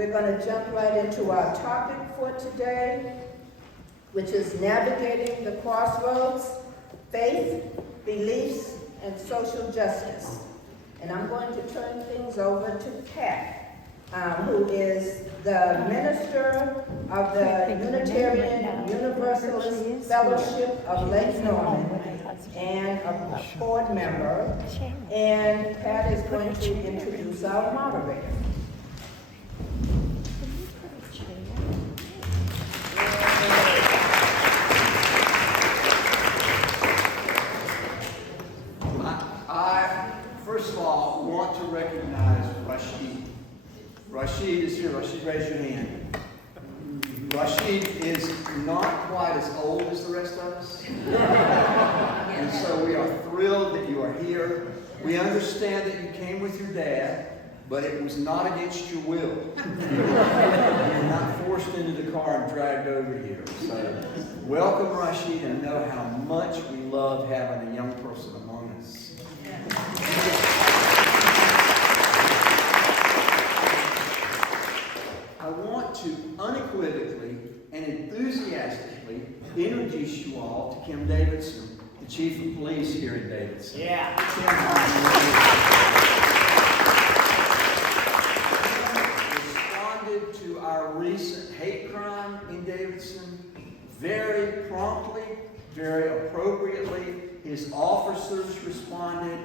we're going to jump right into our topic for today, which is navigating the crossroads, faith, beliefs, and social justice. And I'm going to turn things over to Pat, who is the minister of the Unitarian Universalist Fellowship of Lake Norman and a board member. And Pat is going to introduce our moderator. First of all, want to recognize Rashid. Rashid is here. Rashid, raise your hand. Rashid is not quite as old as the rest of us. And so we are thrilled that you are here. We understand that you came with your dad, but it was not against your will. You're not forced into the car and dragged over here. So welcome, Rashid, and know how much we love having a young person among us. I want to unequivocally and enthusiastically introduce you all to Kim Davidson, the Chief of Police here in Davidson. Yeah. Responded to our recent hate crime in Davidson very promptly, very appropriately. His officers responded,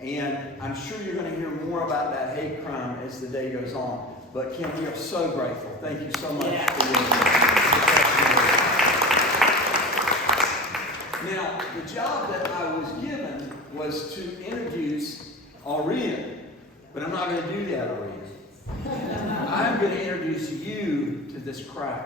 and I'm sure you're going to hear more about that hate crime as the day goes on. But Kim, we are so grateful. Thank you so much for your Now, the job that I was given was to introduce Aurrita, but I'm not going to do that, Aurrita. I'm going to introduce you to this crowd.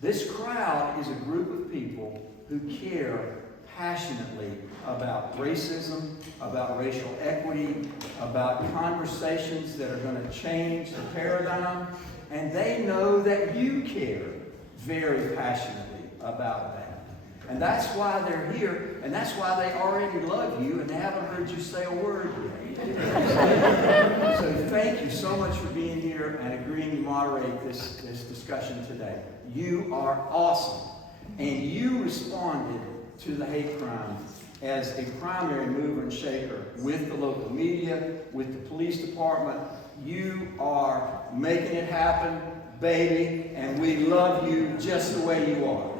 This crowd is a group of people who care passionately about racism, about racial equity, about conversations that are going to change the paradigm, and they know that you care very passionately about that. And that's why they're here, and that's why they already love you, and they haven't heard you say a word yet. So thank you so much for being here and agreeing to moderate this discussion today. You are awesome, and you responded to the hate crime as a primary mover and shaker with the local media, with the police department. You are making it happen, baby, and we love you just the way you are.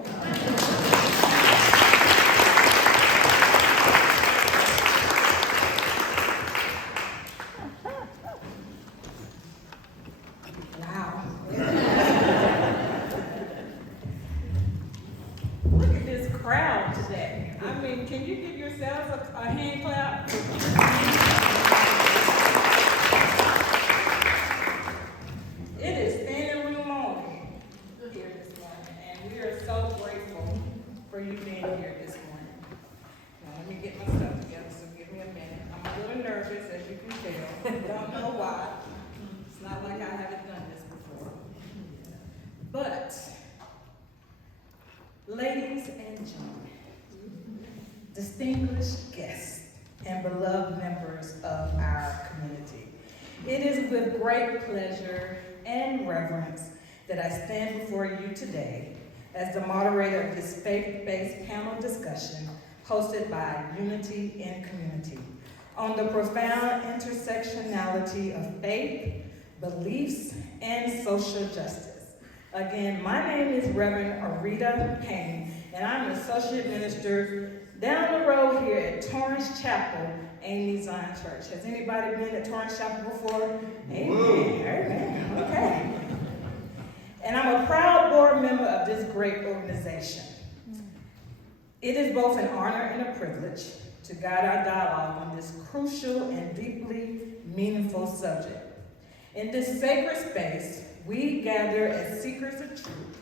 Ladies and gentlemen, distinguished guests, and beloved members of our community, it is with great pleasure and reverence that I stand before you today as the moderator of this faith-based panel discussion hosted by Unity in Community on the profound intersectionality of faith, beliefs, and social justice. Again, my name is Reverend Aurrita Payne, and I'm an associate minister down the road here at Torrance Chapel, Amy Zion Church. Has anybody been at Torrance Chapel before? Amen. Amen. Okay. And I'm a proud board member of this great organization. It is both an honor and a privilege to guide our dialogue on this crucial and deeply meaningful subject. In this sacred space, we gather as seekers of truth,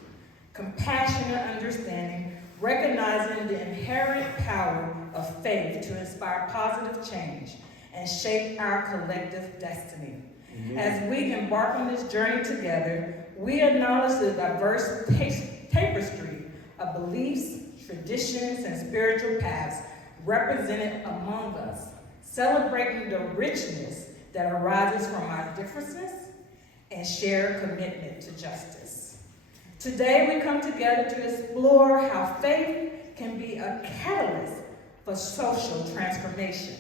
compassionate understanding, recognizing the inherent power of faith to inspire positive change and shape our collective destiny. Amen. As we embark on this journey together, we acknowledge the diverse tapestry of beliefs, traditions, and spiritual paths represented among us, celebrating the richness that arises from our differences and shared commitment to justice. Today we come together to explore how faith can be a catalyst for social transformation,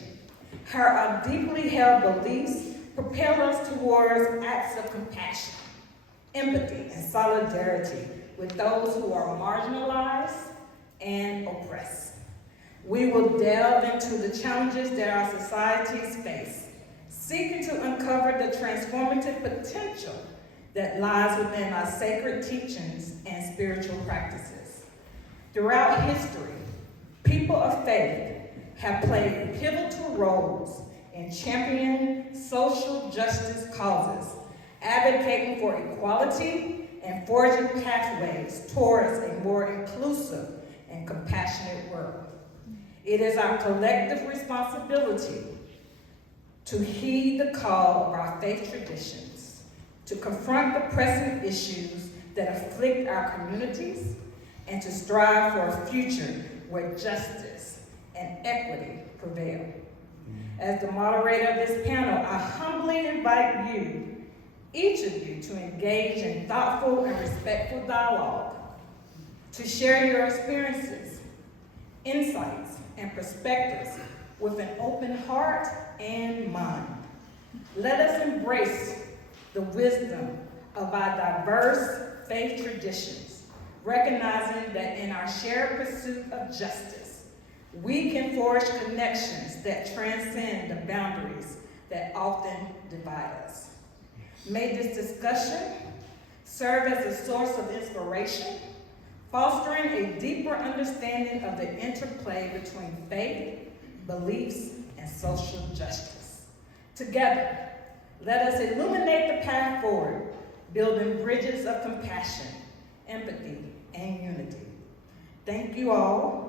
how our deeply held beliefs propel us towards acts of compassion, empathy, and solidarity with those who are marginalized and oppressed. We will delve into the challenges that our societies face, seeking to uncover the transformative potential that lies within our sacred teachings and spiritual practices. Throughout history, people of faith have played pivotal roles in championing social justice causes, advocating for equality, and forging pathways towards a more inclusive and compassionate world. It is our collective responsibility to heed the call of our faith traditions, to confront the pressing issues that afflict our communities, and to strive for a future where justice and equity prevail. As the moderator of this panel, I humbly invite you, each of you, to engage in thoughtful and respectful dialogue, to share your experiences, insights, and perspectives with an open heart and mind. Let us embrace the wisdom of our diverse faith traditions, recognizing that in our shared pursuit of justice, we can forge connections that transcend the boundaries that often divide us. May this discussion serve as a source of inspiration, fostering a deeper understanding of the interplay between faith, beliefs, and social justice. Together, let us illuminate the path forward, building bridges of compassion, empathy, and unity. Thank you all.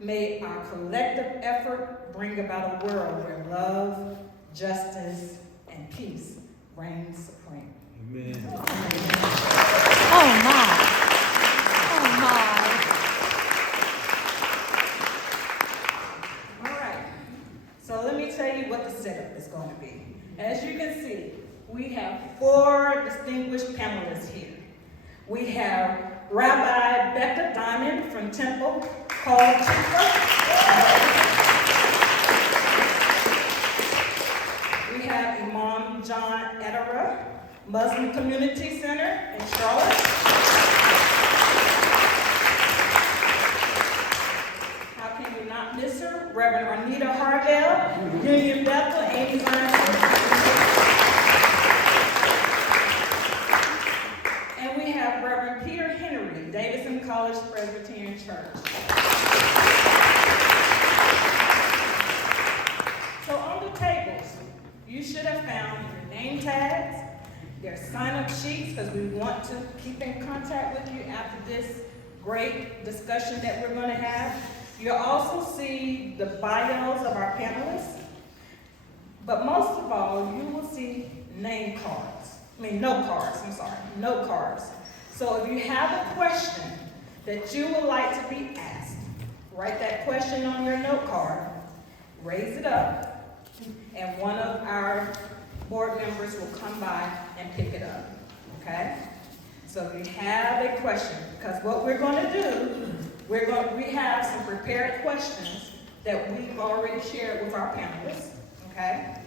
May our collective effort bring about a world where love, justice, and peace reign supreme. Amen. Oh my. Oh my. All right, so let me tell you what the setup is going to be. As you can see, we have 4 distinguished panelists here. We have Rabbi Becca Diamond from Temple called Tikvah. We have Imam John Ederer, Muslim Community Center in Charlotte. How can you not miss her? Reverend Anita Harvell, Union Bethel, and And we have Reverend Davidson College Presbyterian Church. So on the tables, you should have found your name tags, their sign-up sheets, because we want to keep in contact with you after this great discussion that we're going to have. You'll also see the bios of our panelists, but most of all, you will see note cards. So if you have a question that you would like to be asked, write that question on your note card, raise it up, and one of our board members will come by and pick it up, okay? So if you have a question, because what we're going to do, we have some prepared questions that we've already shared with our panelists, okay?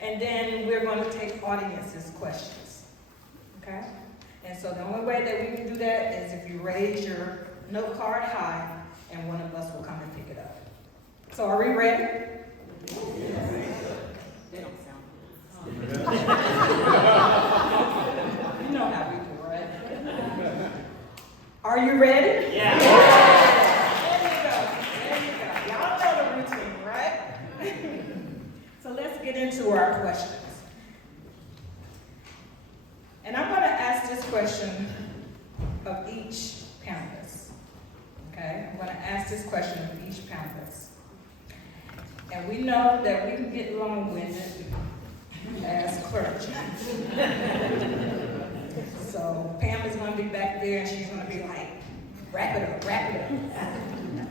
And then we're going to take audience's questions, okay? And so the only way that we can do that is if you raise your note card high, and one of us will come and pick it up. So are we ready? They don't sound good. You know how we do, right? Are you ready? Yeah. There you go. Y'all know the routine, right? So let's get into our questions. And I'm going to ask this question of each panelist. Okay? I'm going to ask this question of each panelist. And we know that we can get long-winded as clergy. So Pam is going to be back there and she's going to be like, wrap it up.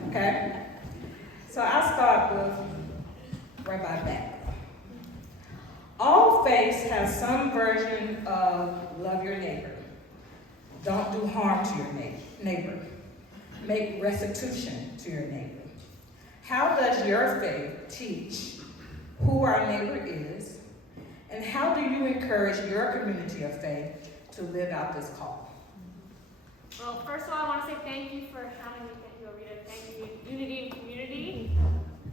Okay? So I'll start with Rabbi Becca. All faiths have some version of Love your neighbor. Don't do harm to your neighbor. Make restitution to your neighbor. How does your faith teach who our neighbor is? And how do you encourage your community of faith to live out this call? Well, first of all, I want to say thank you for having me. Thank you, Aurrita. Thank you, Unity and Community.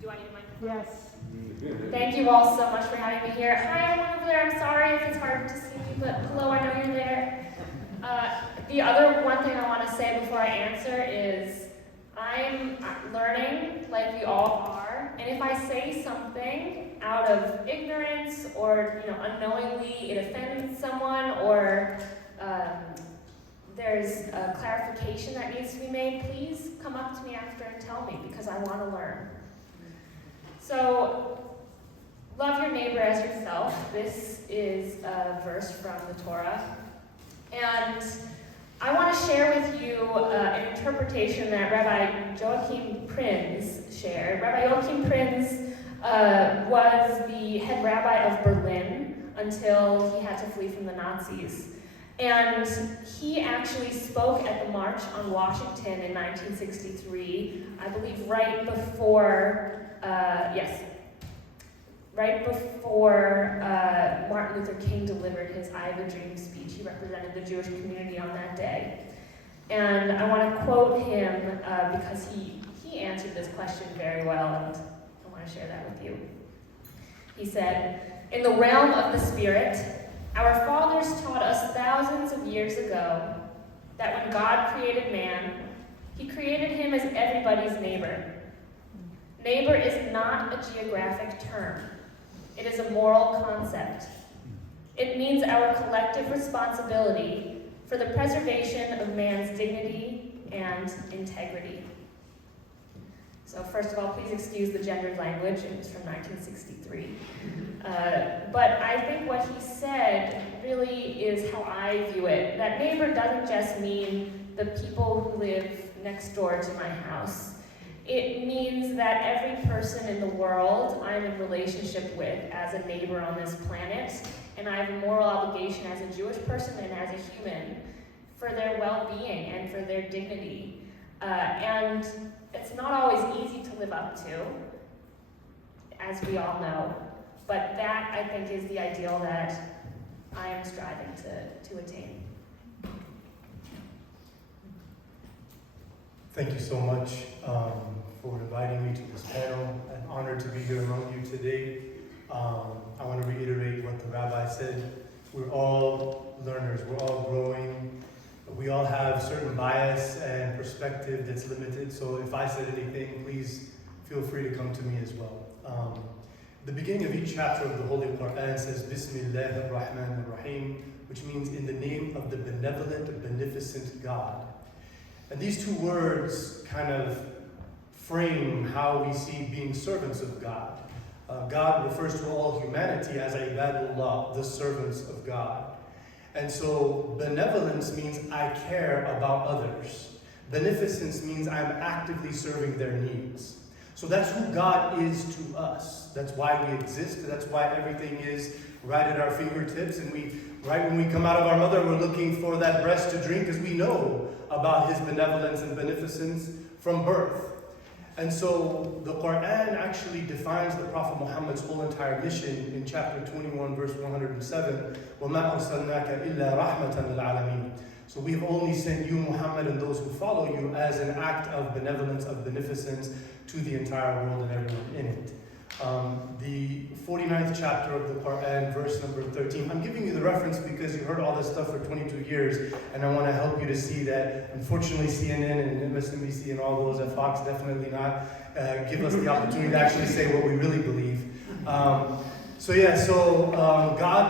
Do I need a microphone? Yes. Thank you all so much for having me here. Hi, everyone over there. I'm sorry if it's hard to see me, but hello, I know you're there. The other one thing I want to say before I answer is I'm learning, like we all are, and if I say something out of ignorance or unknowingly it offends someone or there's a clarification that needs to be made, please come up to me after and tell me because I want to learn. So, love your neighbor as yourself. This is a verse from the Torah. And I want to share with you an interpretation that Rabbi Joachim Prinz shared. Rabbi Joachim Prinz was the head rabbi of Berlin until he had to flee from the Nazis. And he actually spoke at the March on Washington in 1963, I believe right before Martin Luther King delivered his I Have a Dream speech. He represented the Jewish community on that day. And I want to quote him because he answered this question very well, and I want to share that with you. He said, "In the realm of the Spirit, our fathers taught us thousands of years ago that when God created man, he created him as everybody's neighbor. Neighbor is not a geographic term. It is a moral concept. It means our collective responsibility for the preservation of man's dignity and integrity." So first of all, please excuse the gendered language. It was from 1963. But I think what he said really is how I view it. That neighbor doesn't just mean the people who live next door to my house. It means that every person in the world I'm in relationship with as a neighbor on this planet, and I have a moral obligation as a Jewish person and as a human for their well-being and for their dignity. And it's not always easy to live up to, as we all know, but that, I think, is the ideal that I am striving to attain. Thank you so much for inviting me to this panel. An honor to be here among you today. I want to reiterate what the rabbi said. We're all learners. We're all growing. We all have certain bias and perspective that's limited. So if I said anything, please feel free to come to me as well. The beginning of each chapter of the Holy Quran says, Bismillahir Rahmanir Rahim, which means in the name of the benevolent, beneficent God. And these two words kind of frame how we see being servants of God. God refers to all humanity as ibadullah, the servants of God. And so benevolence means I care about others. Beneficence means I'm actively serving their needs. So that's who God is to us. That's why we exist. That's why everything is right at our fingertips. And right when we come out of our mother, we're looking for that breast to drink because we know about his benevolence and beneficence from birth. And so the Quran actually defines the Prophet Muhammad's whole entire mission in chapter 21, verse 107. وَمَا أَرْسَلْنَاكَ إِلَّا رَحْمَةً لِلْعَالَمِينَ. So we have only sent you, Muhammad, and those who follow you as an act of benevolence, of beneficence to the entire world and everyone in it. The 49th chapter of the Quran, verse number 13. I'm giving you the reference because you heard all this stuff for 22 years, and I want to help you to see that, unfortunately, CNN and MSNBC and all those at Fox definitely not give us the opportunity to actually say what we really believe. God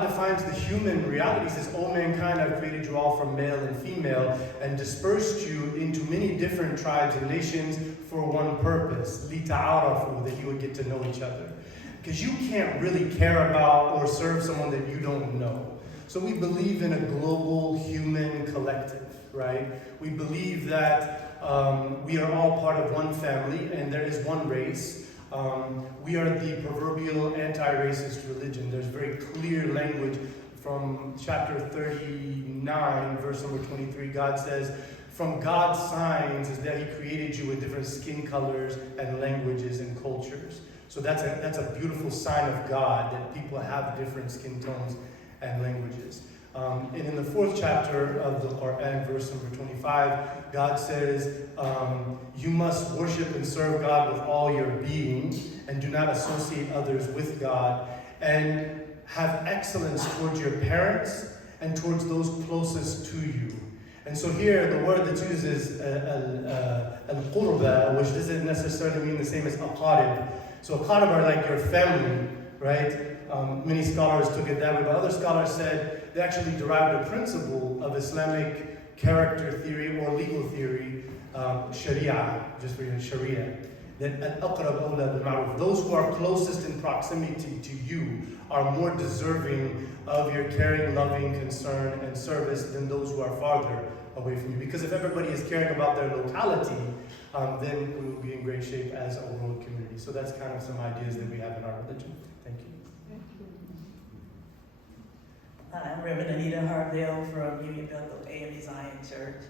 defines the human reality. He says, "O mankind, I've created you all from male and female and dispersed you into many different tribes and nations for one purpose, لِتَعَارَفُوا, that you would get to know each other." Because you can't really care about or serve someone that you don't know. So we believe in a global human collective, right? We believe that we are all part of one family and there is one race. We are the proverbial anti-racist religion. There's very clear language, from chapter 39, verse number 23, God says, from God's signs is that he created you with different skin colors and languages and cultures. So that's a beautiful sign of God, that people have different skin tones and languages. And in the 4th chapter of the Quran, verse number 25, God says, you must worship and serve God with all your being, and do not associate others with God, and have excellence towards your parents and towards those closest to you. And so here, the word that's used is al-qurba, which doesn't necessarily mean the same as aqarib. So aqarib are like your family, right? Many scholars took it that way, but other scholars said they actually derived a principle of Islamic character theory or legal theory, sharia, just for your sharia, that al-aqrab awla bil ma'ruf, those who are closest in proximity to you are more deserving of your caring, loving, concern, and service than those who are farther away from you. Because if everybody is caring about their locality, then we will be in great shape as a world community. So that's kind of some ideas that we have in our religion. Thank you. I'm Reverend Anita Harvell from Union Bethel AME Zion Church,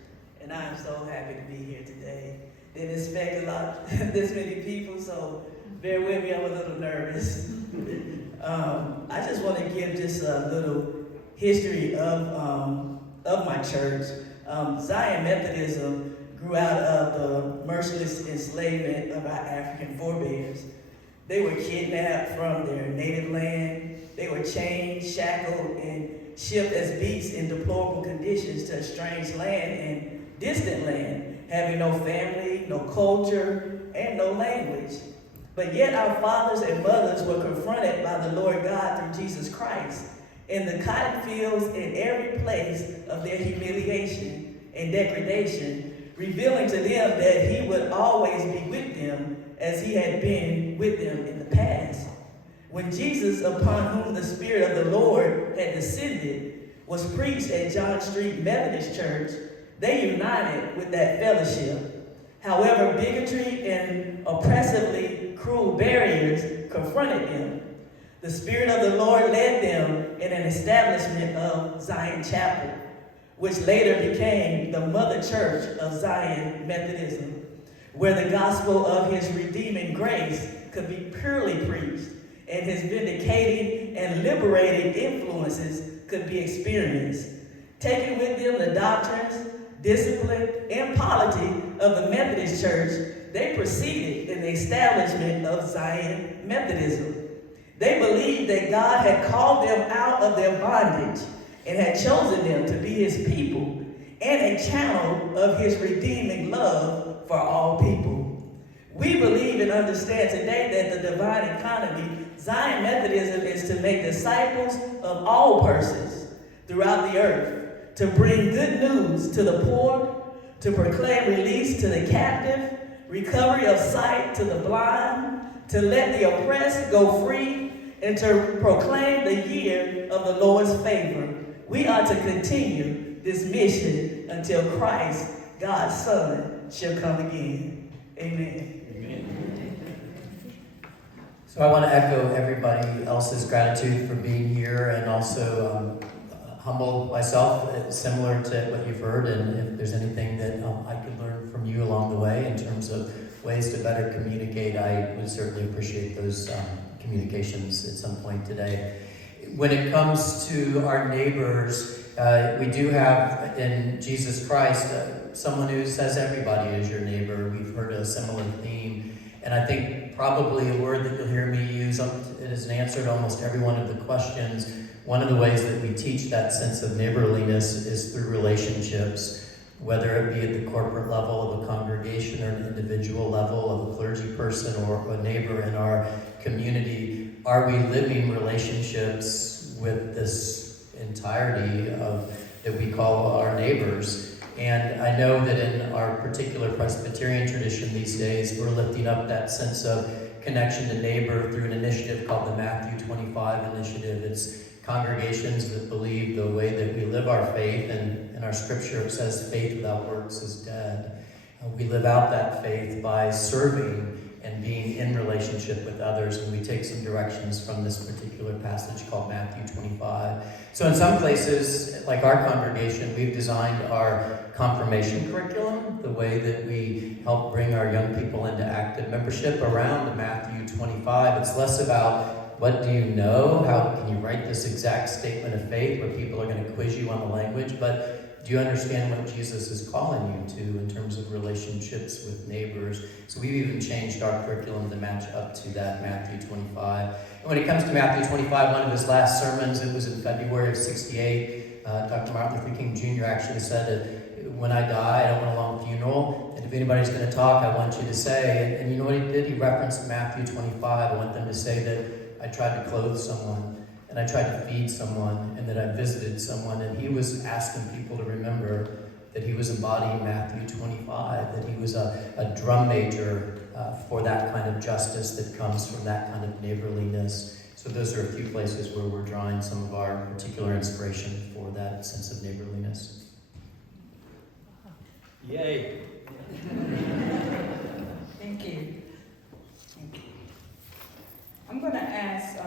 and I'm so happy to be here today. Didn't expect this many people, so bear with me, I'm a little nervous. I just want to give just a little history of my church. Zion Methodism grew out of the merciless enslavement of our African forebears. They were kidnapped from their native land. They were chained, shackled, and shipped as beasts in deplorable conditions to a strange land and distant land, having no family, no culture, and no language. But yet our fathers and mothers were confronted by the Lord God through Jesus Christ in the cotton fields in every place of their humiliation and degradation, revealing to them that he would always be with them as he had been with them in the past. When Jesus, upon whom the Spirit of the Lord had descended, was preached at John Street Methodist Church, they united with that fellowship. However, bigotry and oppressively cruel barriers confronted them. The Spirit of the Lord led them in an establishment of Zion Chapel, which later became the mother church of Zion Methodism, where the gospel of his redeeming grace could be purely preached, and his vindicating and liberating influences could be experienced. Taking with them the doctrines, discipline, and polity of the Methodist Church, they proceeded in the establishment of Zion Methodism. They believed that God had called them out of their bondage and had chosen them to be his people and a channel of his redeeming love for all people. We believe and understand today that the divine economy, Zion Methodism, is to make disciples of all persons throughout the earth, to bring good news to the poor, to proclaim release to the captive, recovery of sight to the blind, to let the oppressed go free, and to proclaim the year of the Lord's favor. We are to continue this mission until Christ, God's Son, shall come again. Amen. So I want to echo everybody else's gratitude for being here, and also humble myself, similar to what you've heard, and if there's anything that I could learn from you along the way in terms of ways to better communicate, I would certainly appreciate those communications at some point today. When it comes to our neighbors, we do have in Jesus Christ someone who says everybody is your neighbor. We've heard a similar theme, and I think probably a word that you'll hear me use as an answer to almost every one of the questions. One of the ways that we teach that sense of neighborliness is through relationships, whether it be at the corporate level of a congregation or an individual level of a clergy person or a neighbor in our community. Are we living relationships with this entirety of that we call our neighbors? And I know that in our particular Presbyterian tradition these days, we're lifting up that sense of connection to neighbor through an initiative called the Matthew 25 initiative. It's congregations that believe the way that we live our faith, and in our scripture it says faith without works is dead. We live out that faith by serving and being in relationship with others. And we take some directions from this particular passage called Matthew 25. So in some places, like our congregation, we've designed our confirmation curriculum, the way that we help bring our young people into active membership around Matthew 25. It's less about what do you know, how can you write this exact statement of faith where people are going to quiz you on the language, but do you understand what Jesus is calling you to in terms of relationships with neighbors? So we've even changed our curriculum to match up to that Matthew 25. And when it comes to Matthew 25, one of his last sermons, it was in February of 68, Dr. Martin Luther King Jr. actually said, when I die, I don't want a long funeral, and if anybody's going to talk, I want you to say, and you know what he did? He referenced Matthew 25. I want them to say that I tried to clothe someone, and I tried to feed someone, and that I visited someone, and he was asking people to remember that he was embodying Matthew 25, that he was a drum major for that kind of justice that comes from that kind of neighborliness. So those are a few places where we're drawing some of our particular inspiration for that sense of neighborliness. Yay. Thank you. I'm going to ask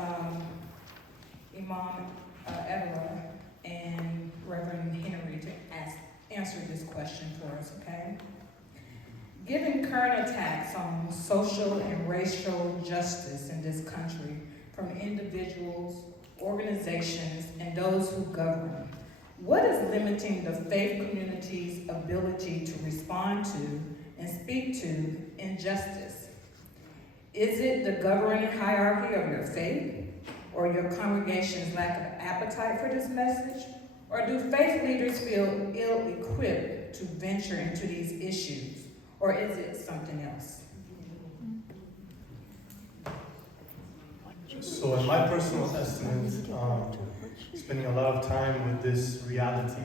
Imam Ederer and Reverend Henry to answer this question for us, okay? Given current attacks on social and racial justice in this country from individuals, organizations, and those who govern, what is limiting the faith community's ability to respond to and speak to injustice? Is it the governing hierarchy of your faith, or your congregation's lack of appetite for this message? Or do faith leaders feel ill-equipped to venture into these issues? Or is it something else? So in my personal estimate, spending a lot of time with this reality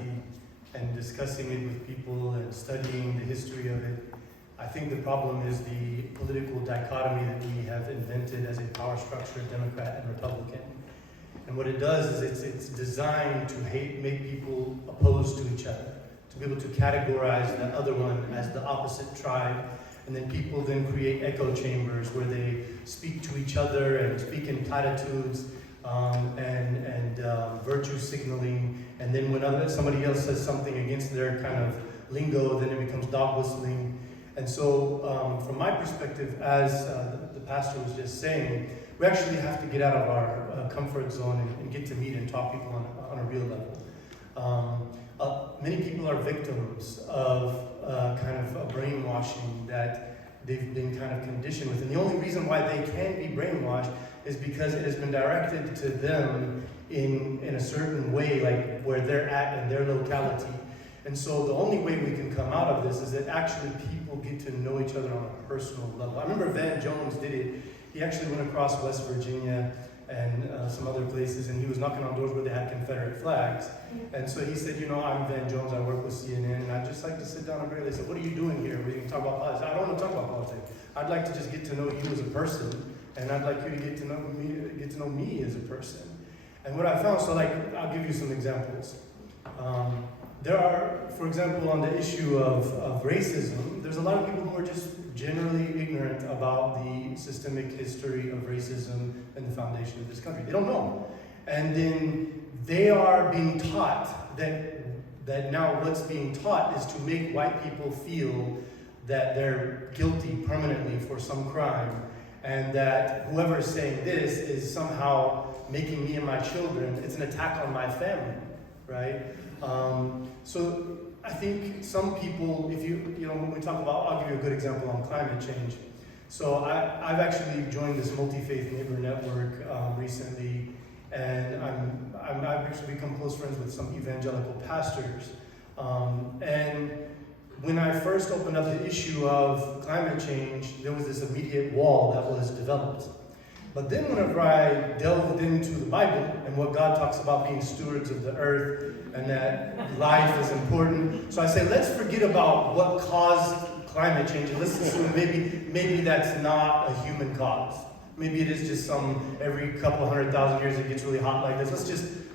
and discussing it with people and studying the history of it, I think the problem is the political dichotomy that we have invented as a power structure, Democrat and Republican. And what it does is it's designed to make people opposed to each other, to be able to categorize that other one as the opposite tribe. And then people then create echo chambers where they speak to each other and speak in platitudes and virtue signaling. And then when somebody else says something against their kind of lingo, then it becomes dog whistling. And so from my perspective, as the pastor was just saying, we actually have to get out of our comfort zone and get to meet and talk to people on a real level. Many people are victims of kind of a brainwashing that they've been kind of conditioned with. And the only reason why they can be brainwashed is because it has been directed to them in a certain way, like where they're at in their locality. And so the only way we can come out of this is that actually people get to know each other on a personal level. I remember Van Jones did it. He actually went across West Virginia and some other places, and he was knocking on doors where they had Confederate flags. And so he said, you know, I'm Van Jones, I work with CNN, and I'd just like to sit down and really. They said, what are you doing here? We're going to talk about politics. I don't want to talk about politics. I'd like to just get to know you as a person, and I'd like you to get to know me as a person. And what I found, so like, I'll give you some examples. There are, for example, on the issue of racism, there's a lot of people who are just generally ignorant about the systemic history of racism and the foundation of this country. They don't know. And then they are being taught that now what's being taught is to make white people feel that they're guilty permanently for some crime, and that whoever is saying this is somehow making me and my children, it's an attack on my family, right? So I think some people, if you know, when we talk about, I'll give you a good example on climate change. So I've actually joined this multi-faith neighbor network recently, and I've actually become close friends with some evangelical pastors. And when I first opened up the issue of climate change, there was this immediate wall that was developed. But then whenever I delved into the Bible and what God talks about being stewards of the earth and that life is important, so I say, let's forget about what caused climate change and let's assume maybe that's not a human cause. Maybe it is just every couple 100,000 years it gets really hot like this.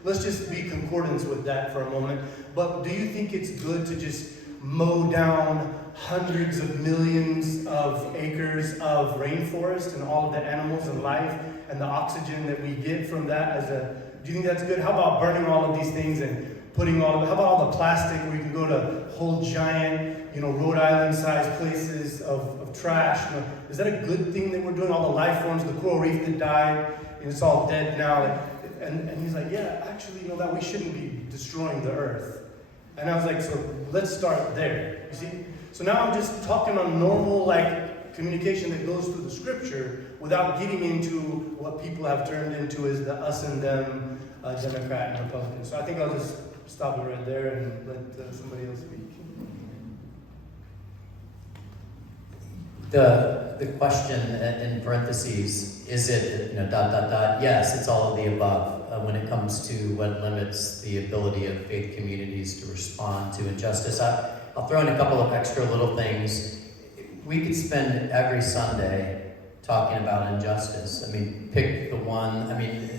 Let's just be concordance with that for a moment. But do you think it's good to just mow down hundreds of millions of acres of rainforest and all of the animals and life and the oxygen that we get from that do you think that's good? How about burning all of these things and putting how about all the plastic where you can go to whole giant, Rhode Island-sized places of trash? Is that a good thing that we're doing? All the life forms, the coral reef that died, it's all dead now. And he's like, yeah, actually, that we shouldn't be destroying the earth. And I was like, so let's start there, you see? So now I'm just talking on normal, communication that goes through the scripture without getting into what people have turned into as the us and them, Democrat and Republican. So I think I'll just stop it right there and let somebody else speak. The question in parentheses, is it, yes, it's all of the above when it comes to what limits the ability of faith communities to respond to injustice. I'll throw in a couple of extra little things. We could spend every Sunday talking about injustice. Pick the one.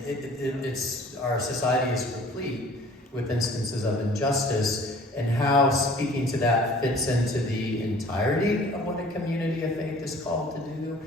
It's our society is replete with instances of injustice, and how speaking to that fits into the entirety of what a community of faith is called to do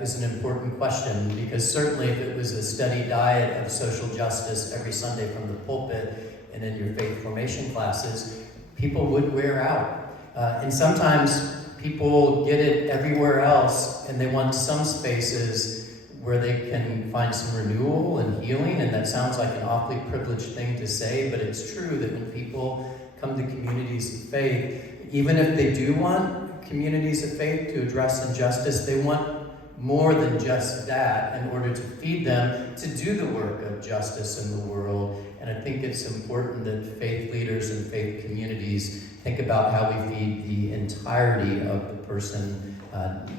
is an important question, because certainly if it was a steady diet of social justice every Sunday from the pulpit and in your faith formation classes, people would wear out. And sometimes people get it everywhere else, and they want some spaces where they can find some renewal and healing, and that sounds like an awfully privileged thing to say, but it's true that when people come to communities of faith, even if they do want communities of faith to address injustice, they want more than just that in order to feed them to do the work of justice in the world. And I think it's important that faith leaders and faith communities think about how we feed the entirety of the person,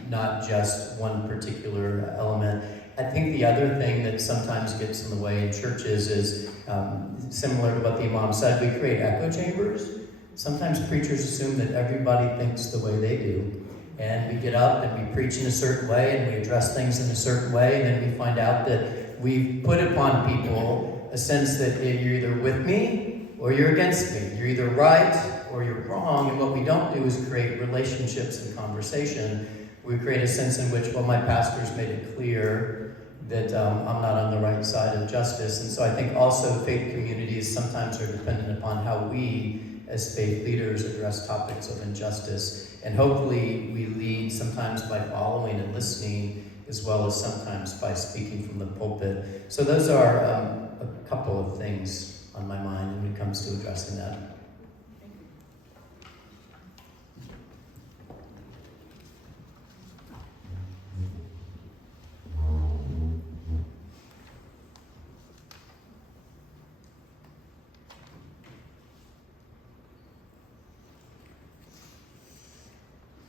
not just one particular element. I think the other thing that sometimes gets in the way in churches is similar to what the Imam said. We create echo chambers. Sometimes preachers assume that everybody thinks the way they do. And we get up and we preach in a certain way and we address things in a certain way, and then we find out that we've put upon people a sense that you're either with me or you're against me. You're either right or you're wrong, and what we don't do is create relationships and conversation. We create a sense in which, my pastor's made it clear that I'm not on the right side of justice. And so I think also faith communities sometimes are dependent upon how we, as faith leaders, address topics of injustice. And hopefully we lead sometimes by following and listening, as well as sometimes by speaking from the pulpit. So those are a couple of things on my mind when it comes to addressing that.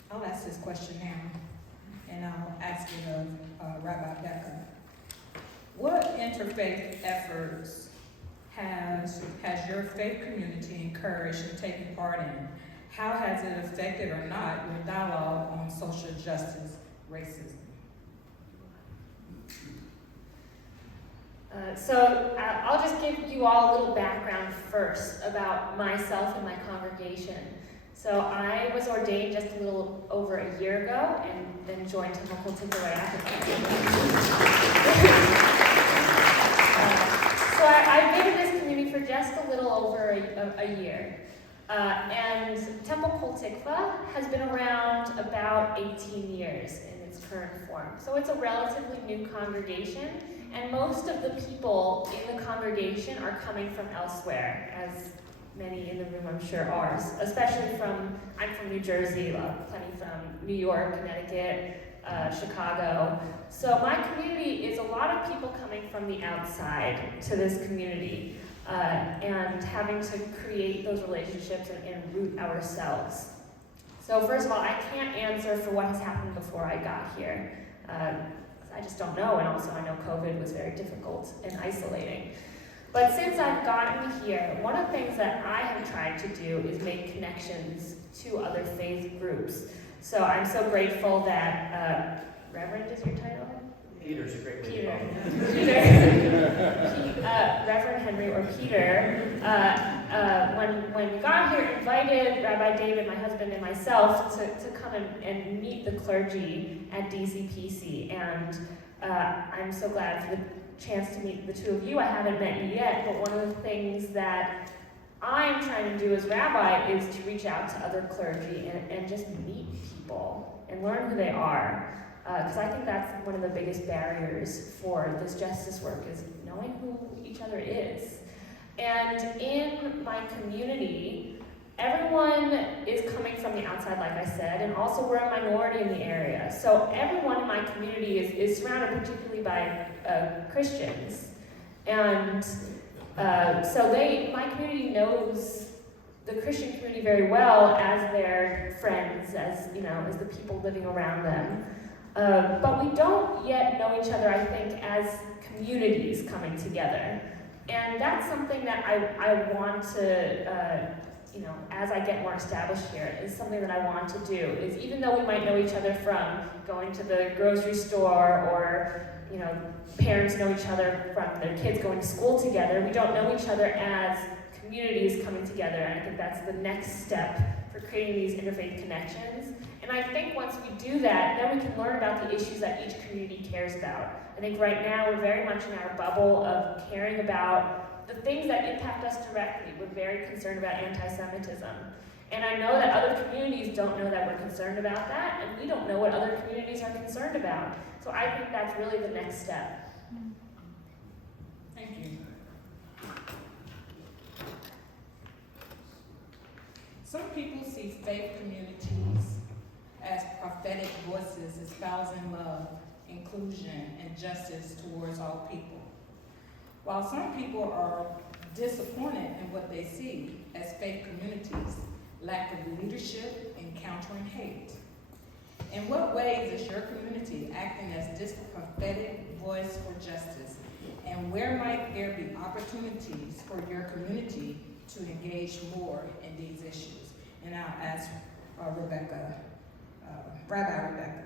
I'll ask this question now, and I'll ask it of Rabbi Becca. What interfaith efforts has your faith community encouraged and taken part in? How has it affected or not your dialogue on social justice, racism? So I'll just give you all a little background first about myself and my congregation. So I was ordained just a little over a year ago, and then joined Tikvah right after that. So I've been in this community for just a little over a year. And Tikvah has been around about 18 years in its current form. So it's a relatively new congregation, and most of the people in the congregation are coming from elsewhere, as many in the room I'm sure are, especially I'm from New Jersey, plenty from New York, Connecticut, Chicago. So my community is a lot of people coming from the outside to this community and having to create those relationships and root ourselves. So first of all, I can't answer for what has happened before I got here. I just don't know, and also I know COVID was very difficult and isolating. But since I've gotten here, one of the things that I have tried to do is make connections to other faith groups. So I'm so grateful that, Reverend is your title? Peter's a great way Peter. Reverend Henry or Peter when we got here, invited Rabbi David, my husband, and myself to come and meet the clergy at DCPC. And I'm so glad for the chance to meet the two of you. I haven't met you yet, but one of the things that I'm trying to do as rabbi is to reach out to other clergy and just meet people and learn who they are. Because I think that's one of the biggest barriers for this justice work, is knowing who each other is. And in my community, everyone is coming from the outside, like I said, and also we're a minority in the area. So everyone in my community is surrounded particularly by Christians. And so my community knows the Christian community very well as their friends, as the people living around them. But we don't yet know each other, I think, as communities coming together. And that's something that I want to, as I get more established here, is something that I want to do, is even though we might know each other from going to the grocery store, or, parents know each other from their kids going to school together, we don't know each other as communities coming together. And I think that's the next step for creating these interfaith connections. And I think once we do that, then we can learn about the issues that each community cares about. I think right now we're very much in our bubble of caring about the things that impact us directly. We're very concerned about anti-Semitism. And I know that other communities don't know that we're concerned about that, and we don't know what other communities are concerned about. So I think that's really the next step. Thank you. Some people see faith communities as prophetic voices espousing love, inclusion, and justice towards all people. While some people are disappointed in what they see as faith communities, lack of leadership in countering hate. In what ways is your community acting as this prophetic voice for justice? And where might there be opportunities for your community to engage more in these issues? And I'll ask Rebecca, Rabbi Rebecca.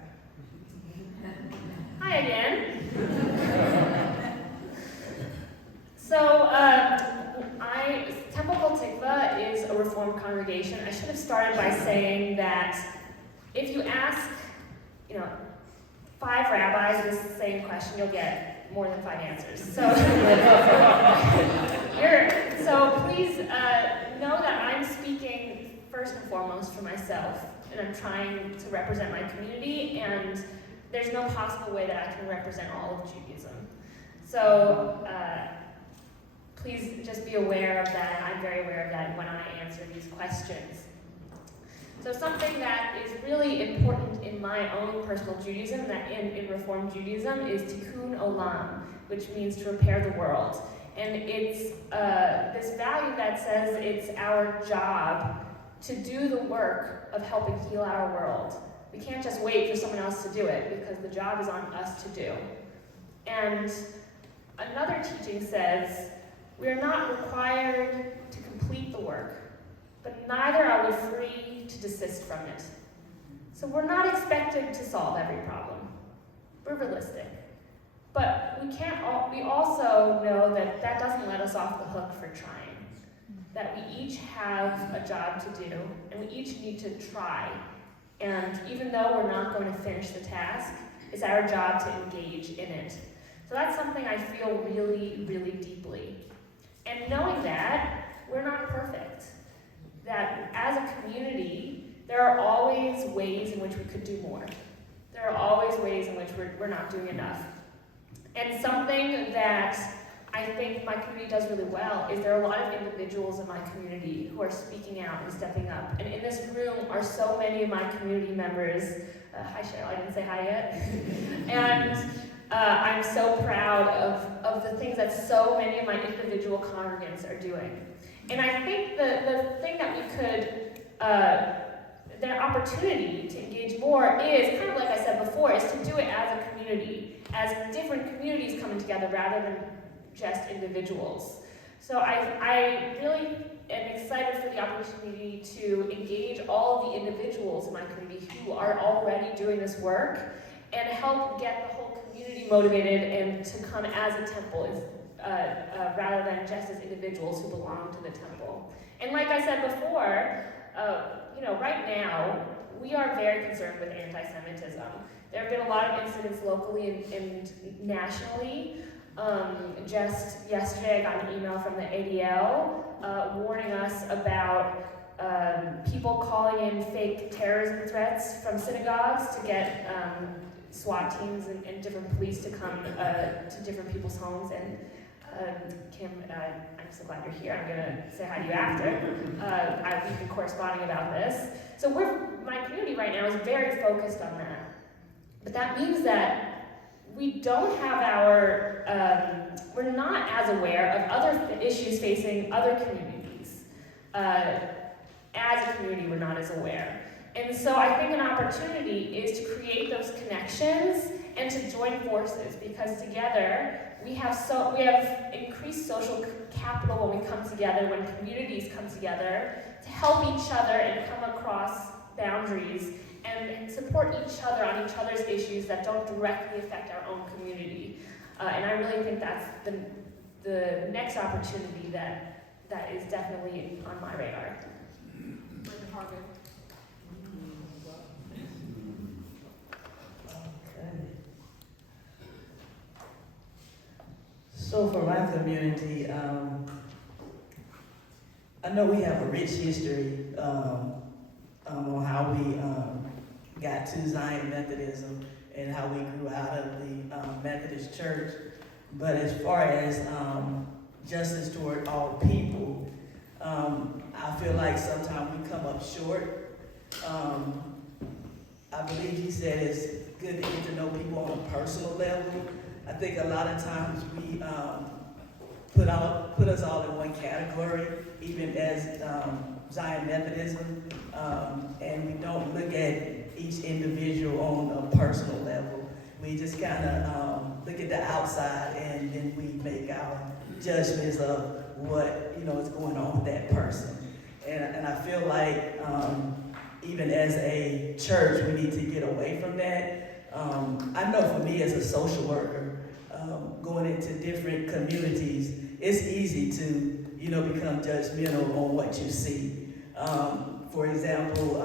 Hi again. So, Temple called Tikvah is a Reformed congregation. I should have started by saying that if you ask, 5 rabbis this same question, you'll get more than 5 answers. So, so please know that I'm speaking first and foremost for myself, and I'm trying to represent my community, and there's no possible way that I can represent all of Judaism. So please just be aware of that. I'm very aware of that when I answer these questions. So something that is really important in my own personal Judaism, that in Reformed Judaism, is tikkun olam, which means to repair the world. And it's this value that says it's our job to do the work of helping heal our world. We can't just wait for someone else to do it, because the job is on us to do. And another teaching says, we are not required to complete the work, but neither are we free to desist from it. So we're not expected to solve every problem. We're realistic. But we also know that that doesn't let us off the hook for trying. That we each have a job to do, and we each need to try. And even though we're not going to finish the task, it's our job to engage in it. So that's something I feel really, really deeply. And knowing that, we're not perfect. That as a community, there are always ways in which we could do more. There are always ways in which we're not doing enough. And something that I think my community does really well is there are a lot of individuals in my community who are speaking out and stepping up. And in this room are so many of my community members. Hi Cheryl, I didn't say hi yet. And I'm so proud of the things that so many of my individual congregants are doing. And I think the thing that we could, the opportunity to engage more is, kind of like I said before, is to do it as a community, as different communities coming together rather than just individuals. So I really am excited for the opportunity to engage all the individuals in my community who are already doing this work and help get the whole community motivated and to come as a temple rather than just as individuals who belong to the temple. And like I said before, right now, we are very concerned with anti-Semitism. There have been a lot of incidents locally and nationally. Just yesterday, I got an email from the ADL warning us about people calling in fake terrorism threats from synagogues to get SWAT teams and different police to come to different people's homes. And Kim, I'm so glad you're here. I'm gonna say hi to you after. We've been corresponding about this. So my community right now is very focused on that. But that means that we don't have we're not as aware of other issues facing other communities. As a community, we're not as aware. And so I think an opportunity is to create those connections and to join forces, because together we have increased social capital when we come together, when communities come together to help each other and come across boundaries and support each other on each other's issues that don't directly affect our own community. And I really think that's the next opportunity that is definitely on my radar. Okay. So for my community, I know we have a rich history on how we got to Zion Methodism and how we grew out of the Methodist Church. But as far as justice toward all people, I feel like sometimes we come up short. I believe he said it's good to get to know people on a personal level. I think a lot of times we put us all in one category, even as Zion Methodism, and we don't look at each individual on a personal level. We just kind of look at the outside, and then we make our judgments of what is going on with that person. And I feel like even as a church, we need to get away from that. I know for me as a social worker, going into different communities, it's easy to become judgmental on what you see. For example,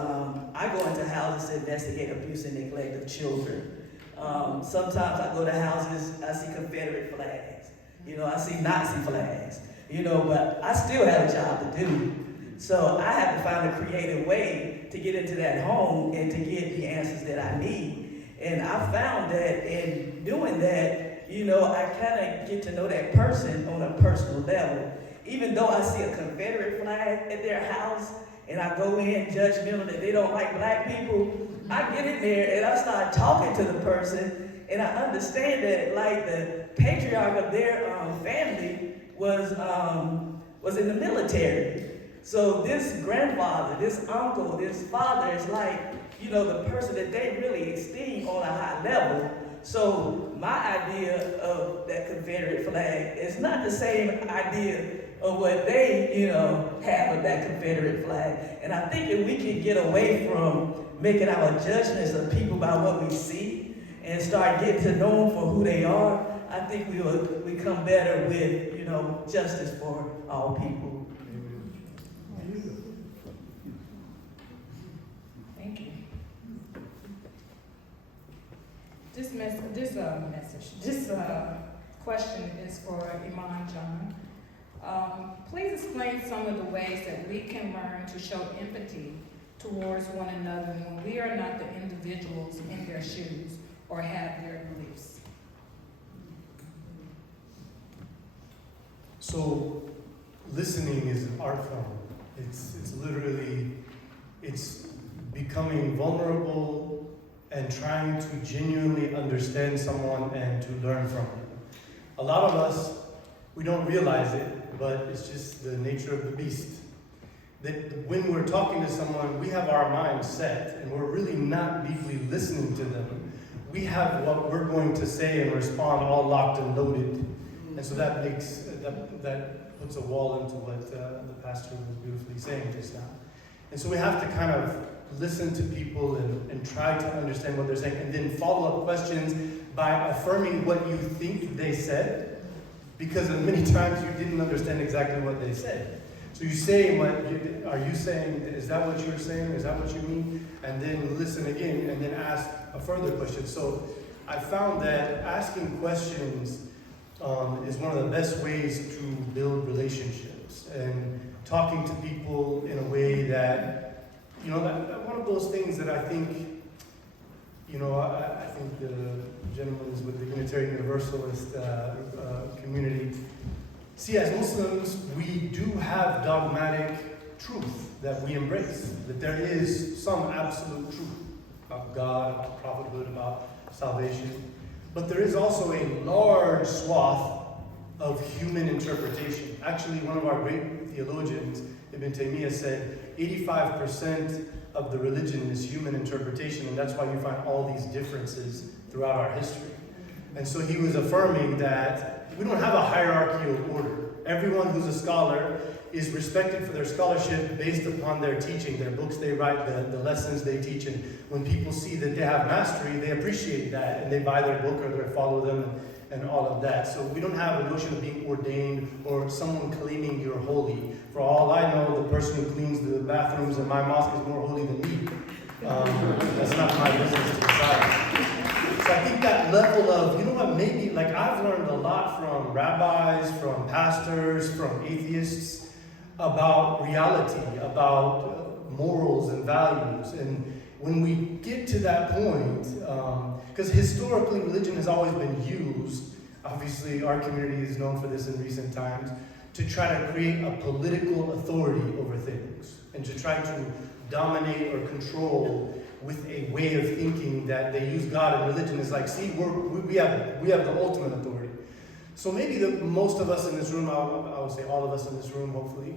I go into houses to investigate abuse and neglect of children. Sometimes I go to houses, I see Confederate flags, I see Nazi flags, but I still have a job to do. So I have to find a creative way to get into that home and to get the answers that I need. And I found that in doing that, I kind of get to know that person on a personal level. Even though I see a Confederate flag at their house and I go in judgmental that they don't like black people, I get in there and I start talking to the person, and I understand that like the patriarch of their family was in the military. So this grandfather, this uncle, this father is like, the person that they really esteem on a high level. So my idea of that Confederate flag is not the same idea of what they, have of that Confederate flag. And I think if we can get away from making our judgments of people by what we see and start getting to know them for who they are, I think we will become better with, justice for all people. Thank you. This question is for Imam John. Please explain some of the ways that we can learn to show empathy towards one another when we are not the individuals in their shoes or have their beliefs. So, listening is an art form. It's becoming vulnerable and trying to genuinely understand someone and to learn from them. A lot of us, we don't realize it, but it's just the nature of the beast. That when we're talking to someone, we have our minds set and we're really not deeply listening to them. We have what we're going to say and respond all locked and loaded. And so that puts a wall into what the pastor was beautifully saying just now. And so we have to kind of listen to people and try to understand what they're saying, and then follow up questions by affirming what you think they said, because many times you didn't understand exactly what they said. So you say are you saying, is that what you're saying? Is that what you mean? And then listen again, and then ask a further question. So I found that asking questions is one of the best ways to build relationships, and talking to people in a way that, that one of those things that I think, I think the gentleman is with the Unitarian Universalist community. See, as Muslims, we do have dogmatic truth that we embrace, that there is some absolute truth about God, about prophethood, about salvation. But there is also a large swath of human interpretation. Actually, one of our great theologians, Ibn Taymiyyah, said 85% of the religion is human interpretation, and that's why you find all these differences throughout our history. And so he was affirming that we don't have a hierarchical order. Everyone who's a scholar is respected for their scholarship based upon their teaching, their books they write, the lessons they teach. And when people see that they have mastery, they appreciate that, and they buy their book or they follow them and all of that. So we don't have a notion of being ordained or someone claiming you're holy. For all I know, the person who cleans the bathrooms in my mosque is more holy than me. That's not my business to decide. So I think that level of, maybe, like I've learned a lot from rabbis, from pastors, from atheists about reality, about morals and values. And when we get to that point, because historically religion has always been used, obviously our community is known for this in recent times, to try to create a political authority over things and to try to dominate or control with a way of thinking that they use God and religion is like, see, we have the ultimate authority. So maybe most of us in this room, I would say all of us in this room, hopefully,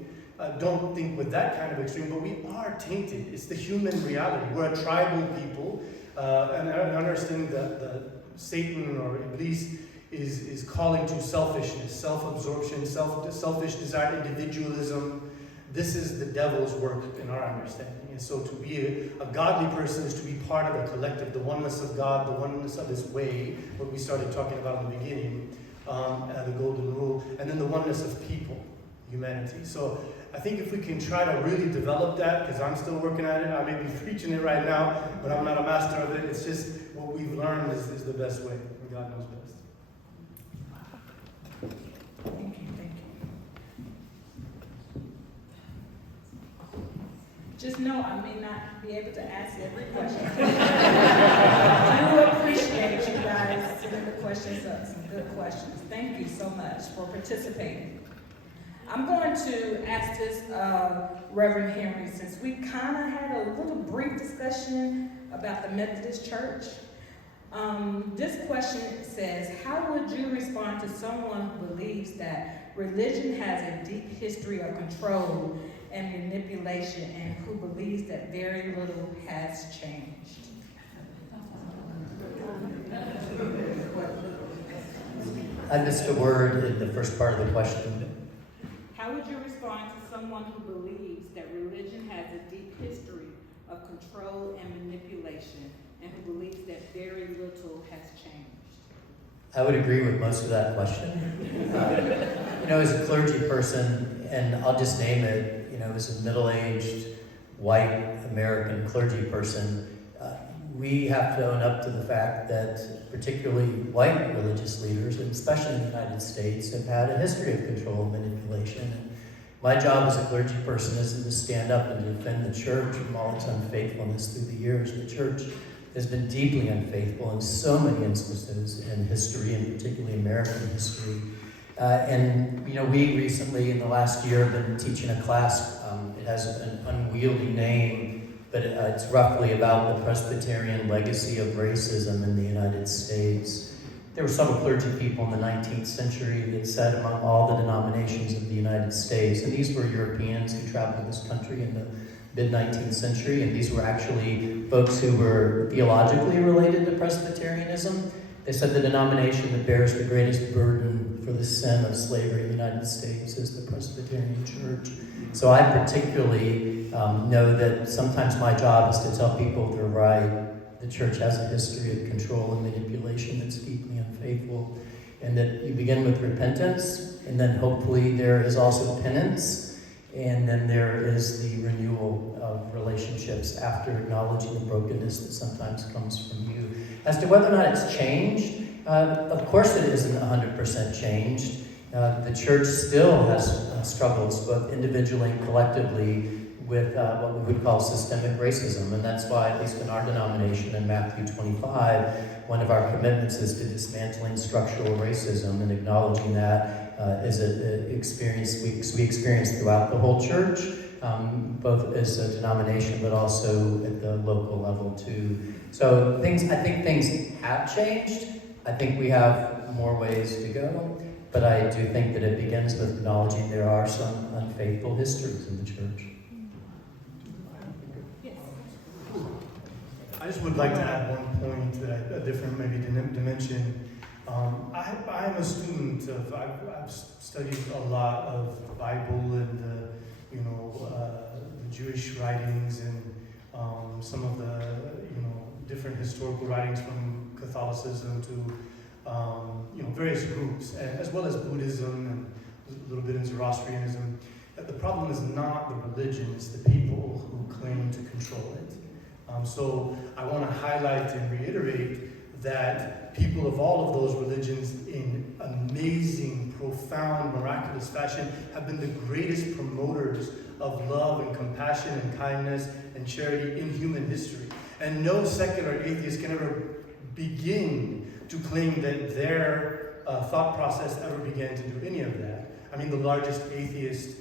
don't think with that kind of extreme, but we are tainted. It's the human reality. We're a tribal people, and understanding that Satan or Iblis is calling to selfishness, self-absorption, selfish desire, individualism. This is the devil's work in our understanding. And so to be a godly person is to be part of the collective, the oneness of God, the oneness of His way, what we started talking about in the beginning, the golden rule, and then the oneness of people, humanity. So I think if we can try to really develop that, because I'm still working at it, I may be preaching it right now, but I'm not a master of it. It's just what we've learned is the best way, and God knows best. Thank you. Just know I may not be able to answer every question. I do appreciate you guys sending the questions up, some good questions. Thank you so much for participating. I'm going to ask this Reverend Henry, since we kind of had a little brief discussion about the Methodist Church. This question says, how would you respond to someone who believes that religion has a deep history of control and manipulation, and who believes that very little has changed? I missed a word in the first part of the question. How would you respond to someone who believes that religion has a deep history of control and manipulation, and who believes that very little has changed? I would agree with most of that question. As a clergy person, and I'll just name it, as a middle-aged, white American clergy person, we have to own up to the fact that particularly white religious leaders, and especially in the United States, have had a history of control and manipulation. And my job as a clergy person isn't to stand up and defend the church from all its unfaithfulness through the years. The church has been deeply unfaithful in so many instances in history, and particularly American history. We recently, in the last year, have been teaching a class. It has an unwieldy name, but it's roughly about the Presbyterian legacy of racism in the United States. There were several clergy people in the 19th century that said among all the denominations of the United States, and these were Europeans who traveled this country in the mid-19th century, and these were actually folks who were theologically related to Presbyterianism. They said the denomination that bears the greatest burden for the sin of slavery in the United States is the Presbyterian Church. So I particularly know that sometimes my job is to tell people they're right. The church has a history of control and manipulation that's deeply unfaithful. and that you begin with repentance, and then hopefully there is also penance, and then there is the renewal of relationships after acknowledging the brokenness that sometimes comes from you. As to whether or not it's changed, of course it isn't 100% changed. The church still has struggles, both individually and collectively, with what we would call systemic racism. And that's why, at least in our denomination, in Matthew 25, one of our commitments is to dismantling structural racism and acknowledging that as an experience we experience throughout the whole church, both as a denomination but also at the local level too. So I think things have changed. I think we have more ways to go, but I do think that it begins with acknowledging there are some unfaithful histories in the church. I just would like to add one point, a different maybe dimension. I'm a student of, I've studied a lot of the Bible and the Jewish writings and some of the different historical writings from Catholicism to various groups, as well as Buddhism and a little bit in Zoroastrianism. The problem is not the religion; it's the people who claim to control it. So I want to highlight and reiterate that people of all of those religions in amazing, profound, miraculous fashion have been the greatest promoters of love and compassion and kindness and charity in human history. And no secular atheist can ever begin to claim that their thought process ever began to do any of that. I mean, the largest atheist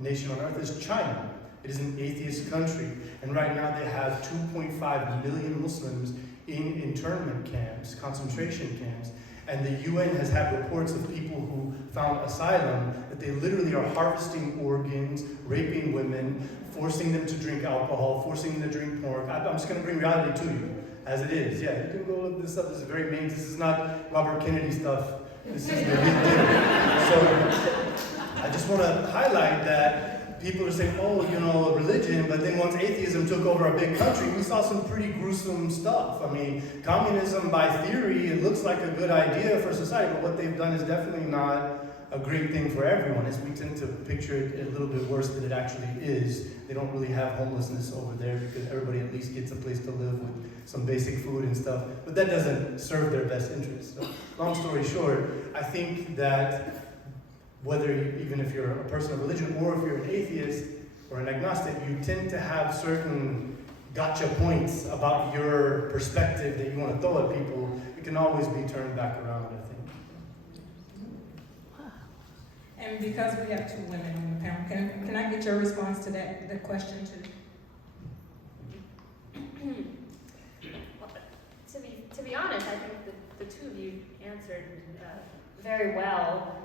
nation on earth is China. It is an atheist country, and right now they have 2.5 million Muslims in internment camps, concentration camps, and the UN has had reports of people who found asylum that they literally are harvesting organs, raping women, forcing them to drink alcohol, forcing them to drink pork. I'm just going to bring reality to you, as it is. Yeah, you can go look this up. This is very main. This is not Robert Kennedy stuff. This is the real deal. So I just want to highlight that people are saying, religion, but then once atheism took over a big country, we saw some pretty gruesome stuff. I mean, communism by theory, it looks like a good idea for society, but what they've done is definitely not a great thing for everyone. As we tend to picture it a little bit worse than it actually is. They don't really have homelessness over there because everybody at least gets a place to live with some basic food and stuff, but that doesn't serve their best interests. So, long story short, I think that even if you're a person of religion or if you're an atheist or an agnostic, you tend to have certain gotcha points about your perspective that you want to throw at people. It can always be turned back around, I think. And because we have two women on the panel, can I get your response to that question too? Well, to be honest, I think the two of you answered very well.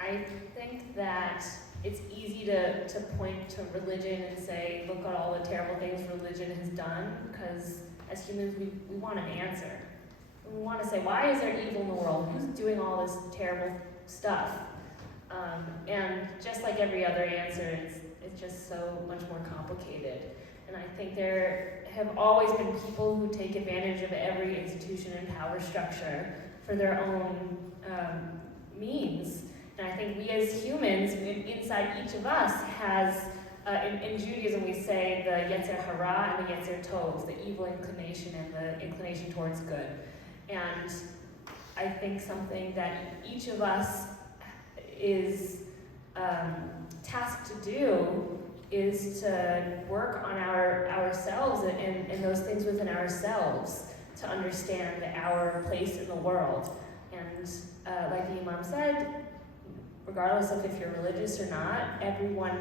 I think that it's easy to point to religion and say, look at all the terrible things religion has done, because as humans we want an answer. We want to say, why is there evil in the world? Who's doing all this terrible stuff? And just like every other answer, it's just so much more complicated. And I think there have always been people who take advantage of every institution and power structure for their own means. And I think we as humans, inside each of us has, in Judaism we say the Yetzer Hara and the Yetzer Tov, the evil inclination and the inclination towards good. And I think something that each of us is tasked to do is to work on ourselves and those things within ourselves to understand our place in the world. And like the Imam said, regardless of if you're religious or not, everyone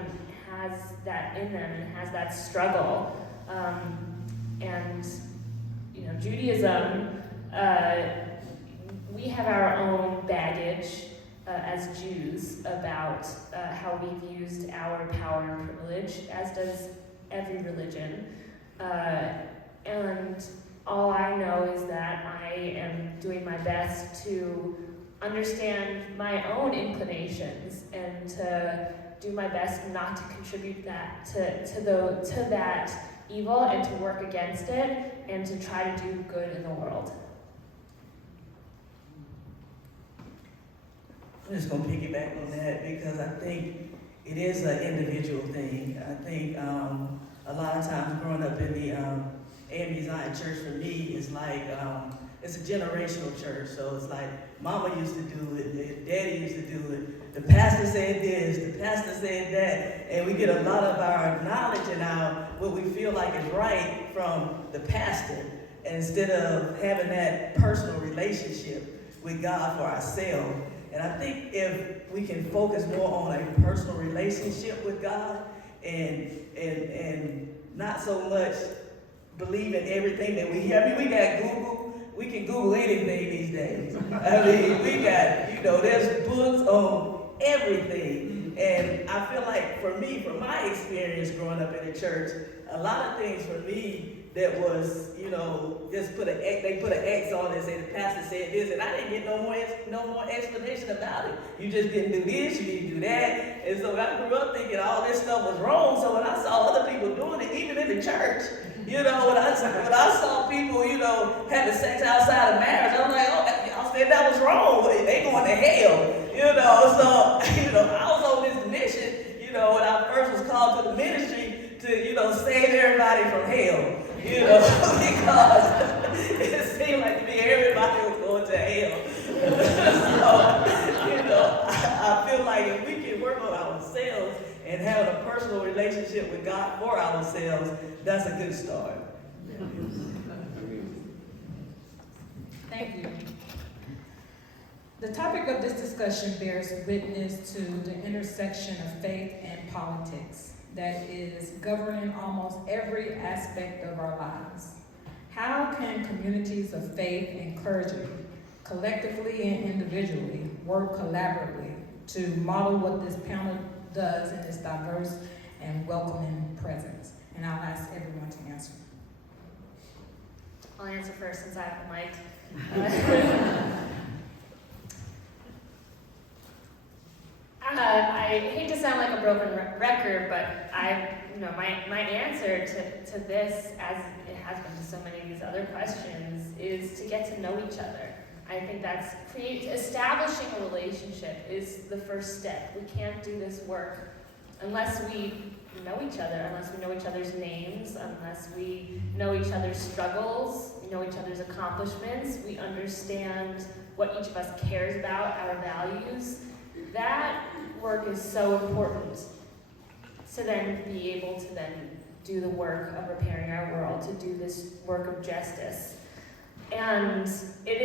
has that in them and has that struggle. And Judaism, we have our own baggage as Jews about how we've used our power and privilege, as does every religion. And all I know is that I am doing my best to understand my own inclinations and to do my best not to contribute that to that evil and to work against it and to try to do good in the world. I'm just gonna piggyback on that because I think it is an individual thing. I think a lot of times growing up in the A.M. Zion church for me is like, it's a generational church. So it's like mama used to do it, daddy used to do it, the pastor said this, the pastor said that, and we get a lot of our knowledge and what we feel like is right from the pastor instead of having that personal relationship with God for ourselves. And I think if we can focus more on a personal relationship with God and not so much believe in everything that we hear. I mean, we got Google. We can Google anything these days. I mean, we got, there's books on everything. And I feel like for me, from my experience growing up in the church, a lot of things for me that was, just they put an X on it and say the pastor said this, and I didn't get no more explanation about it. You just didn't do this, you didn't do that. And so I grew up thinking all this stuff was wrong. So when I saw other people doing it, even in the church, when I saw people, having sex outside of marriage, I'm like, oh, y'all said that was wrong. They going to hell, So, I was on this mission, when I first was called to the ministry to, save everybody from hell, because it seemed like to me everybody was going to hell. So, I feel like if we can work on ourselves and have a personal relationship with God for ourselves, that's a good start. Thank you. The topic of this discussion bears witness to the intersection of faith and politics that is governing almost every aspect of our lives. How can communities of faith and clergy, collectively and individually, work collaboratively to model what this panel does in its diverse and welcoming presence? And I'll ask everyone to answer. I'll answer first since I have the mic. I hate to sound like a broken record, but my answer to this, as it has been to so many of these other questions, is to get to know each other. I think establishing a relationship is the first step. We can't do this work unless we know each other, unless we know each other's names, unless we know each other's struggles, we know each other's accomplishments, we understand what each of us cares about, our values. That work is so important to then be able to then do the work of repairing our world, to do this work of justice. And it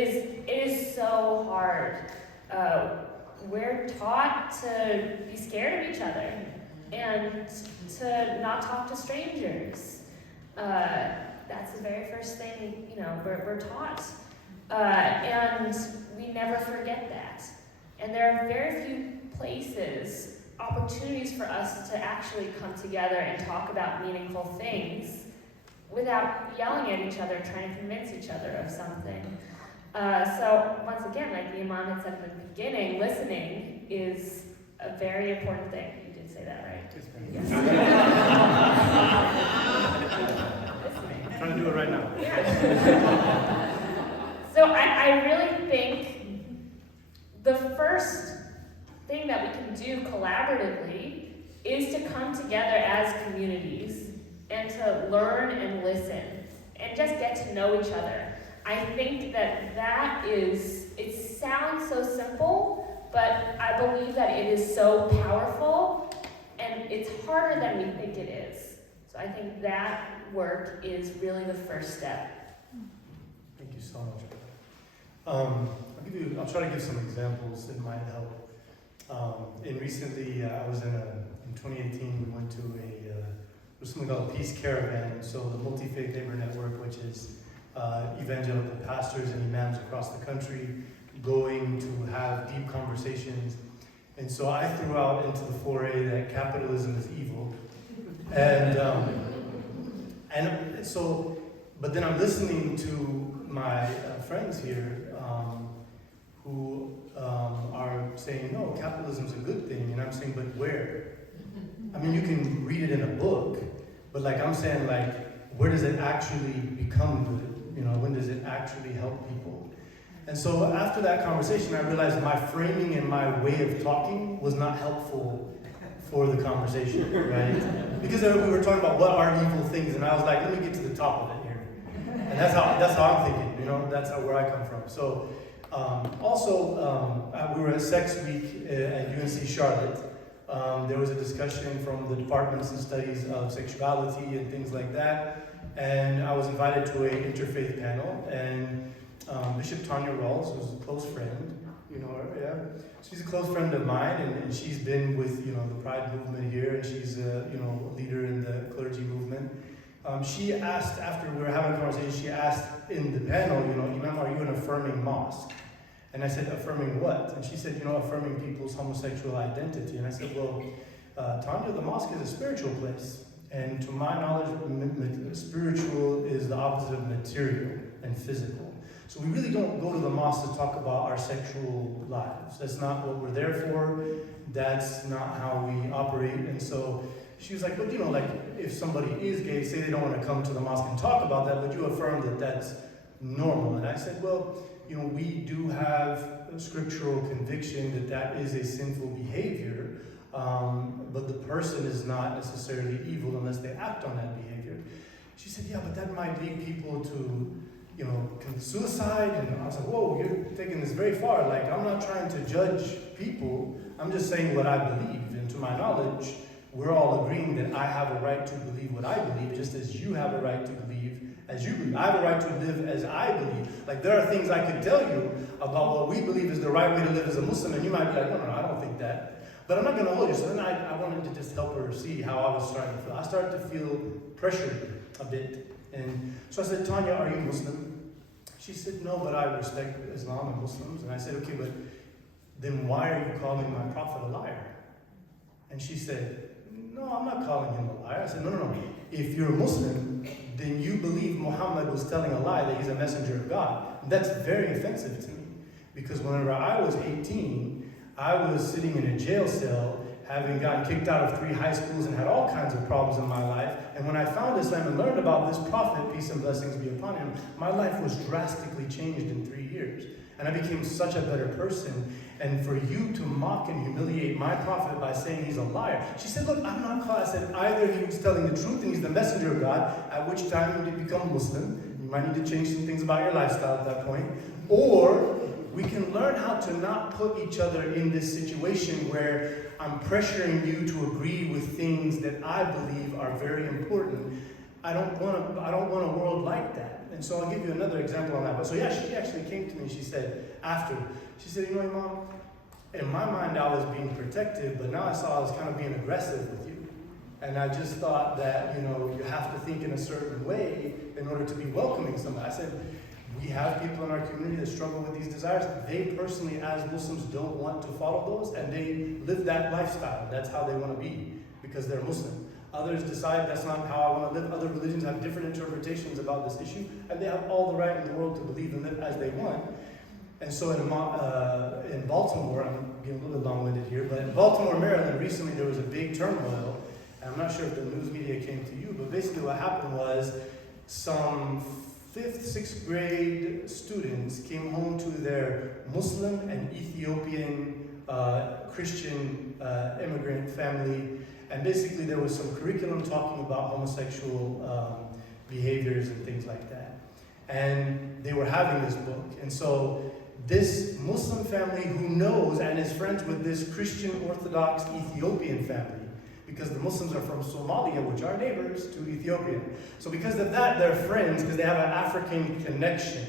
is so hard. We're taught to be scared of each other and to not talk to strangers. That's the very first thing, we're taught. And we never forget that. And there are very few places, opportunities for us to actually come together and talk about meaningful things without yelling at each other, trying to convince each other of something. So once again, like the Imam had said in the beginning, listening is a very important thing. You did say that, right? Yes. Listening. I'm trying to do it right now. Yeah. So I really think the first thing that we can do collaboratively is to come together as communities and to learn and listen and just get to know each other. I think that it sounds so simple, but I believe that it is so powerful and it's harder than we think it is. So I think that work is really the first step. Thank you so much. I'll try to give some examples that might help. Recently, I was in 2018, we went to something called a Peace Caravan. So the Multi-Faith Labor Network, which is evangelical pastors and imams across the country going to have deep conversations. And so I threw out into the foray that capitalism is evil. But then I'm listening to my friends here who are saying, no, capitalism's a good thing. And I'm saying, but where? I mean, you can read it in a book, but I'm saying, where does it actually become good? When does it actually help people? And so after that conversation, I realized my framing and my way of talking was not helpful for the conversation, right? Because we were talking about what are evil things, and I was like, let me get to the top of it here. And that's how I'm thinking, you know, that's where I come from. So we were at Sex Week at UNC Charlotte. There was a discussion from the departments and studies of sexuality and things like that. And I was invited to an interfaith panel, and Bishop Tanya Rawls, who's a close friend, you know her, yeah. She's a close friend of mine, and she's been with, you know, the Pride movement here, and she's a, you know, leader in the clergy movement. She asked, after we were having a conversation, she asked in the panel, you know, Imam, are you an affirming mosque? And I said, affirming what? And she said, you know, affirming people's homosexual identity. And I said, well, Tanya, the mosque is a spiritual place. And to my knowledge, spiritual is the opposite of material and physical. So we really don't go to the mosque to talk about our sexual lives. That's not what we're there for. That's not how we operate. And so she was like, well, you know, like if somebody is gay, say they don't want to come to the mosque and talk about that, but you affirm that that's normal. And I said, well, you know, we do have a scriptural conviction that that is a sinful behavior, but the person is not necessarily evil unless they act on that behavior. She said, yeah, but that might lead people to, you know, commit suicide. And I was like, whoa, you're taking this very far. Like, I'm not trying to judge people. I'm just saying what I believe. And to my knowledge, we're all agreeing that I have a right to believe what I believe, just as you have a right to believe as you believe. I have a right to live as I believe. Like, there are things I could tell you about what we believe is the right way to live as a Muslim, and you might be like, no, I don't think that. But I'm not going to hold you. So then I wanted to just help her see how I was starting to feel. I started to feel pressured a bit. And so I said, Tanya, are you Muslim? She said, no, but I respect Islam and Muslims. And I said, okay, but then why are you calling my prophet a liar? And she said, no, I'm not calling him a liar. I said, no. If you're a Muslim, then you believe Muhammad was telling a lie, that he's a messenger of God. And that's very offensive to me. Because whenever I was 18, I was sitting in a jail cell, having gotten kicked out of 3 high schools and had all kinds of problems in my life. And when I found Islam and learned about this prophet, peace and blessings be upon him, my life was drastically changed in 3 years. And I became such a better person. And for you to mock and humiliate my prophet by saying he's a liar. She said, look, I'm not caught. I said, either he was telling the truth and he's the messenger of God, at which time you did become Muslim. You might need to change some things about your lifestyle at that point. Or we can learn how to not put each other in this situation where I'm pressuring you to agree with things that I believe are very important. I don't want a world like that. And so I'll give you another example on that. But so yeah, she actually came to me and she said, you know, Mom, in my mind I was being protective, but now I saw I was kind of being aggressive with you. And I just thought that, you know, you have to think in a certain way in order to be welcoming somebody. I said, we have people in our community that struggle with these desires. They personally, as Muslims, don't want to follow those, and they live that lifestyle. That's how they want to be, because they're Muslim. Others decide that's not how I want to live. Other religions have different interpretations about this issue, and they have all the right in the world to believe and live as they want. And so in Baltimore, I'm getting a little bit long-winded here, but in Baltimore, Maryland, recently there was a big turmoil, and I'm not sure if the news media came to you, but basically what happened was some 5th, 6th grade students came home to their Muslim and Ethiopian Christian immigrant family, and basically there was some curriculum talking about homosexual behaviors and things like that. And they were having this book. And so this Muslim family who knows and is friends with this Christian Orthodox Ethiopian family, because the Muslims are from Somalia, which are neighbors to Ethiopia. So because of that, they're friends because they have an African connection,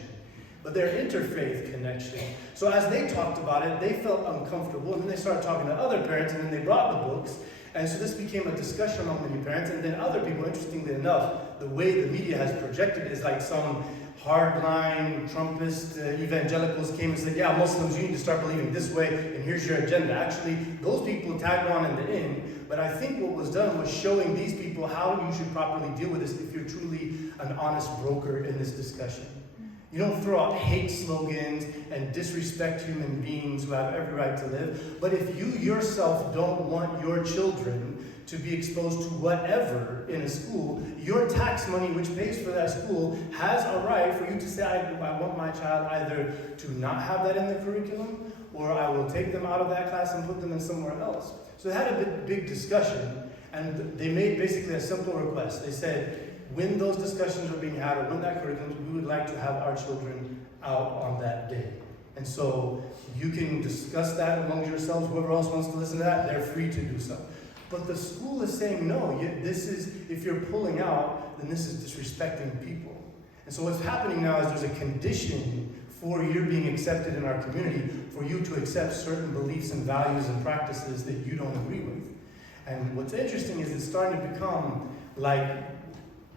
but they're interfaith connection. So as they talked about it, they felt uncomfortable, and then they started talking to other parents, and then they brought the books. And so this became a discussion among many parents, and then other people, interestingly enough, the way the media has projected is like some hardline Trumpist evangelicals came and said, yeah, Muslims, you need to start believing this way, and here's your agenda. Actually, those people tagged on in the end, but I think what was done was showing these people how you should properly deal with this if you're truly an honest broker in this discussion. You don't throw out hate slogans and disrespect human beings who have every right to live. But if you yourself don't want your children to be exposed to whatever in a school, your tax money, which pays for that school, has a right for you to say, I want my child either to not have that in the curriculum, or I will take them out of that class and put them in somewhere else. So they had a big discussion, and they made basically a simple request. They said, when those discussions are being had, or when that curriculum, we would like to have our children out on that day. And so you can discuss that among yourselves. Whoever else wants to listen to that, they're free to do so. But the school is saying, no, this is, if you're pulling out, then this is disrespecting people. And so what's happening now is there's a condition for your being accepted in our community, for you to accept certain beliefs and values and practices that you don't agree with. And what's interesting is it's starting to become like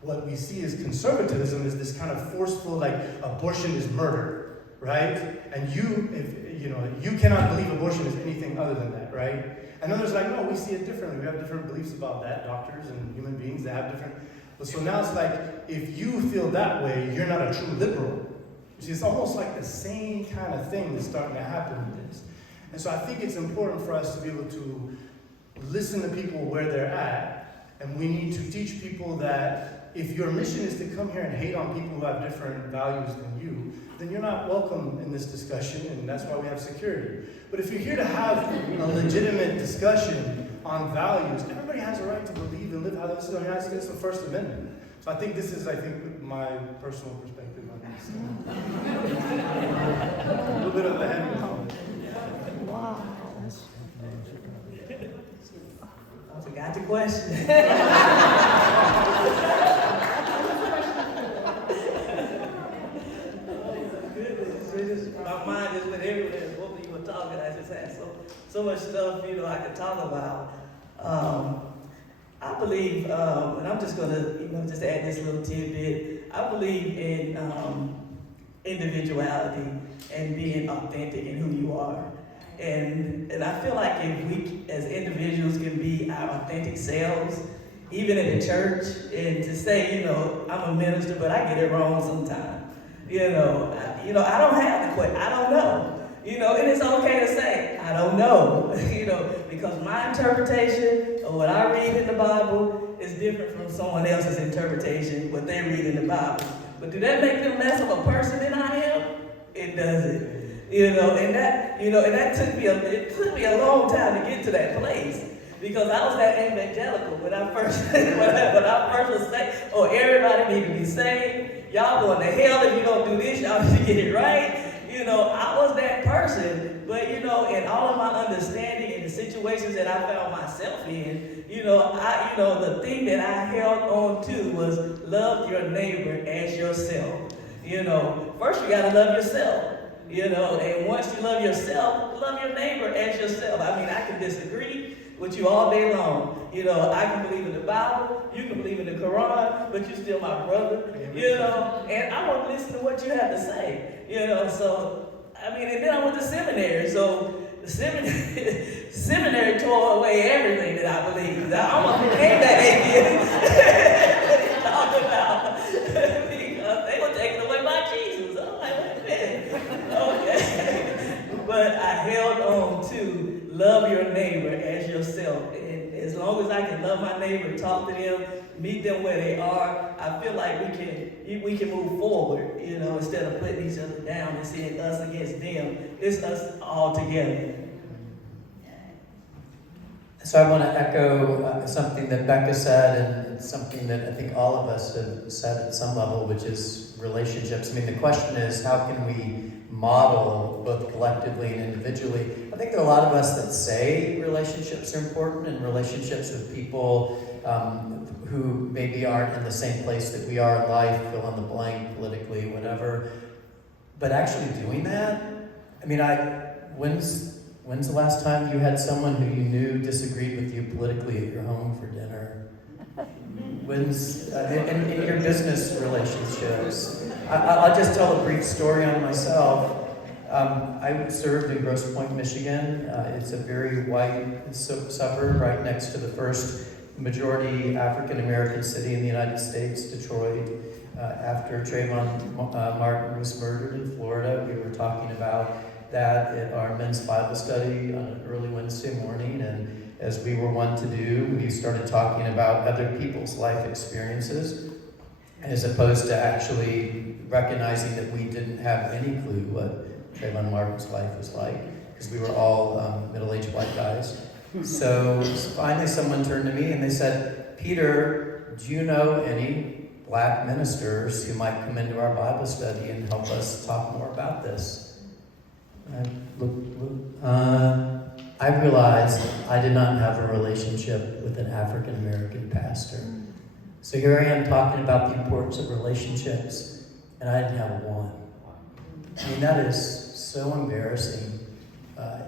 what we see as conservatism is this kind of forceful, like abortion is murder, right? And you cannot believe abortion is anything other than that, right? And others are like, no, we see it differently. We have different beliefs about that. Doctors and human beings, they have different. But so now it's like, if you feel that way, you're not a true liberal. You see, it's almost like the same kind of thing that's starting to happen with this. And so I think it's important for us to be able to listen to people where they're at, and we need to teach people that if your mission is to come here and hate on people who have different values than you, then you're not welcome in this discussion, and that's why we have security. But if you're here to have a legitimate discussion on values, everybody has a right to believe and live how this is the United States, the First Amendment. So I think this is, my personal perspective on this. A little bit of a heavy comment. Wow. I forgot the question. My mind just went everywhere. Both of you were talking. I just had so much stuff, I could talk about. I believe, and I'm just gonna, just add this little tidbit. I believe in individuality and being authentic in who you are. And I feel like if we as individuals can be our authentic selves, even in the church, and to say, I'm a minister, but I get it wrong sometimes. I don't have the question. I don't know. And it's okay to say, I don't know. Because my interpretation of what I read in the Bible is different from someone else's interpretation, what they read in the Bible. But do that make them less of a person than I am? It doesn't. And that took me a long time to get to that place, because I was that evangelical when I first was saved. Oh, everybody need to be saved. Y'all going to hell if you don't do this. Y'all need to get it right. I was that person. But in all of my understanding and the situations that I found myself in, the thing that I held on to was love your neighbor as yourself. First you got to love yourself. And once you love yourself, love your neighbor as yourself. I mean, I can disagree with you all day long. I can believe in the Bible, you can believe in the Quran, but you're still my brother, and I want to listen to what you have to say, so, and then I went to seminary, so the seminary tore away everything that I believed. I almost became that atheist that he talked about, because they were taking away my Jesus. I'm like, wait a minute. Okay. But I held on to love your neighbor as yourself. And as long as I can love my neighbor, talk to them, meet them where they are, I feel like we can move forward, instead of putting each other down and seeing us against them. It's us all together. So I want to echo something that Becca said, and something that I think all of us have said at some level, which is relationships. The question is, how can we model both collectively and individually? I think there are a lot of us that say relationships are important, and relationships with people who maybe aren't in the same place that we are in life, fill in the blank, politically, whatever. But actually doing that, when's the last time you had someone who you knew disagreed with you politically at your home for dinner? When's in your business relationships? I'll just tell a brief story on myself. I served in Grosse Pointe, Michigan. It's a very white suburb right next to the first majority African-American city in the United States, Detroit. After Trayvon Martin was murdered in Florida, we were talking about that at our men's Bible study on an early Wednesday morning, and as we were wont to do, we started talking about other people's life experiences, as opposed to actually recognizing that we didn't have any clue what Trayvon Martin's life was like, because we were all middle-aged white guys. So finally someone turned to me and they said, "Peter, do you know any black ministers who might come into our Bible study and help us talk more about this?" I realized I did not have a relationship with an African American pastor. So here I am talking about the importance of relationships, and I didn't have one. I mean, that is so embarrassing,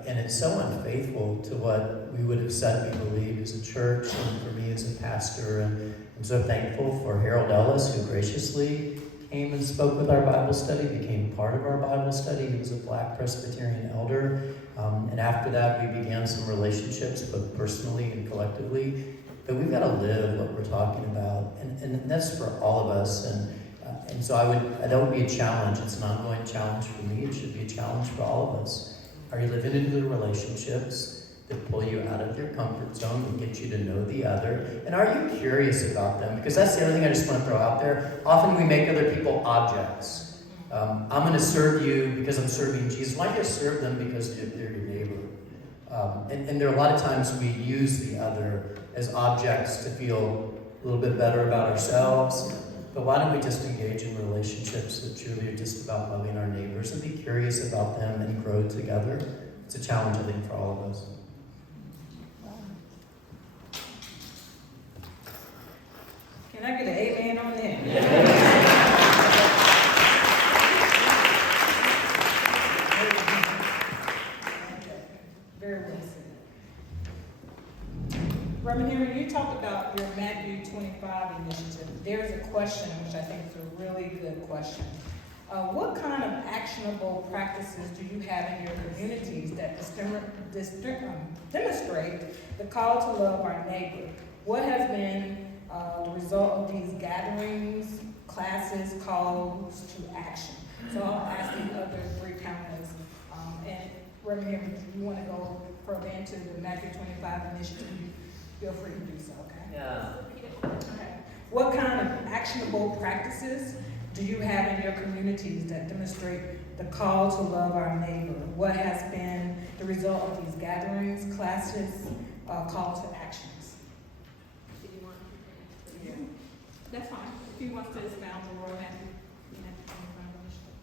and it's so unfaithful to what we would have said we believe as a church, and for me as a pastor. And I'm so thankful for Harold Ellis, who graciously came and spoke with our Bible study, became part of our Bible study. He was a black Presbyterian elder. And after that, we began some relationships, both personally and collectively. But we've got to live what we're talking about. And that's for all of us. And so that would be a challenge. It's an ongoing challenge for me. It should be a challenge for all of us. Are you living into the relationships that pull you out of your comfort zone, that get you to know the other? And are you curious about them? Because that's the other thing I just want to throw out there. Often we make other people objects. I'm going to serve you because I'm serving Jesus. Why do you serve them? Because they're your neighbor. And there are a lot of times we use the other as objects to feel a little bit better about ourselves. But why don't we just engage in relationships that truly are just about loving our neighbors and be curious about them and grow together? It's a challenge, I think, for all of us. Can I get an amen on that? Very well said. Reverend, you talked about your Matthew 25 initiative. There's a question, which I think is a really good question. What kind of actionable practices do you have in your communities that demonstrate the call to love our neighbor? What has been the result of these gatherings, classes, calls to action? So I'll ask the other three panelists. And Reverend, if you want to go further into the Matthew 25 initiative, feel free to do so, okay? Yeah. Okay. What kind of actionable practices do you have in your communities that demonstrate the call to love our neighbor? What has been the result of these gatherings, classes, call to actions? Did you want to? Yeah. That's fine. If you want to expound the word Matthew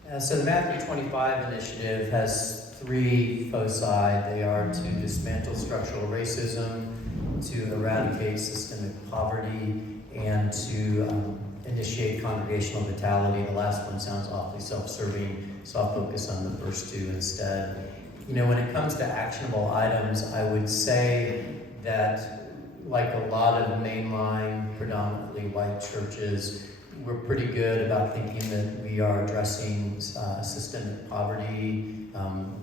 25 So the Matthew 25 initiative has three foci. They are to dismantle structural racism, to eradicate systemic poverty, and to initiate congregational vitality. The last one sounds awfully self-serving, so I'll focus on the first two instead. You know, when it comes to actionable items, I would say that, like a lot of mainline, predominantly white churches, we're pretty good about thinking that we are addressing systemic poverty.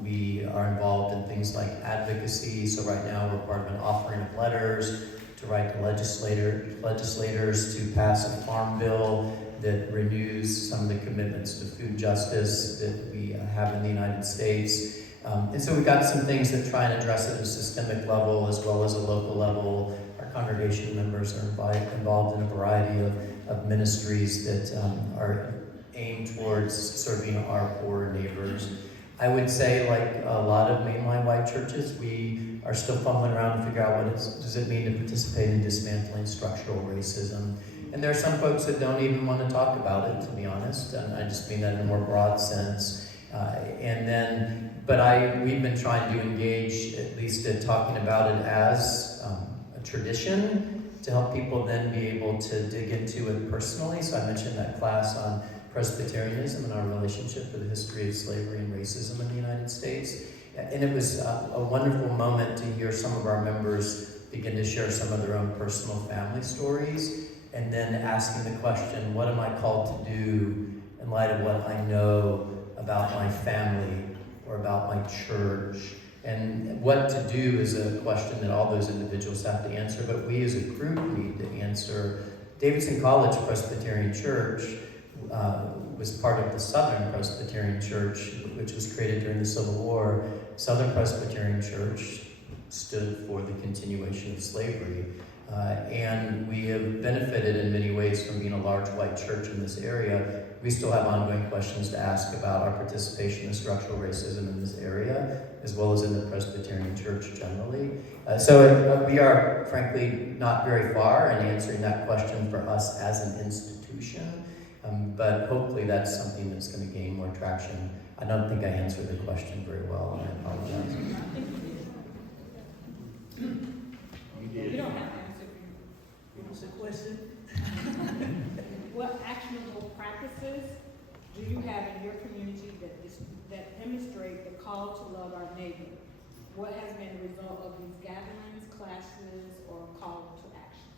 We are involved in things like advocacy. So right now we're part of an offering of letters to write to legislators to pass a farm bill that renews some of the commitments to food justice that we have in the United States. And so we've got some things that try and address it at a systemic level as well as a local level. Our congregation members are involved in a variety of ministries that are aimed towards serving our poor neighbors. I would say, like a lot of mainline white churches, we are still fumbling around to figure out what does it mean to participate in dismantling structural racism. And there are some folks that don't even want to talk about it, to be honest, and I just mean that in a more broad sense. We've been trying to engage, at least in talking about it as a tradition, to help people then be able to dig into it personally. So I mentioned that class on Presbyterianism and our relationship with the history of slavery and racism in the United States. And it was a wonderful moment to hear some of our members begin to share some of their own personal family stories, and then asking the question, what am I called to do in light of what I know about my family or about my church? And what to do is a question that all those individuals have to answer, but we as a group need to answer. Davidson College Presbyterian Church was part of the Southern Presbyterian Church, which was created during the Civil War. Southern Presbyterian Church stood for the continuation of slavery. And we have benefited in many ways from being a large white church in this area. We still have ongoing questions to ask about our participation in structural racism in this area, as well as in the Presbyterian church generally. So we are, frankly, not very far in answering that question for us as an institution, but hopefully that's something that's going to gain more traction. I don't think I answered the question very well, and I apologize. You don't have to answer if you What's the question? What actionable practices do you have in your community that demonstrate the call to love our neighbor? What has been the result of these gatherings, classes, or call to action?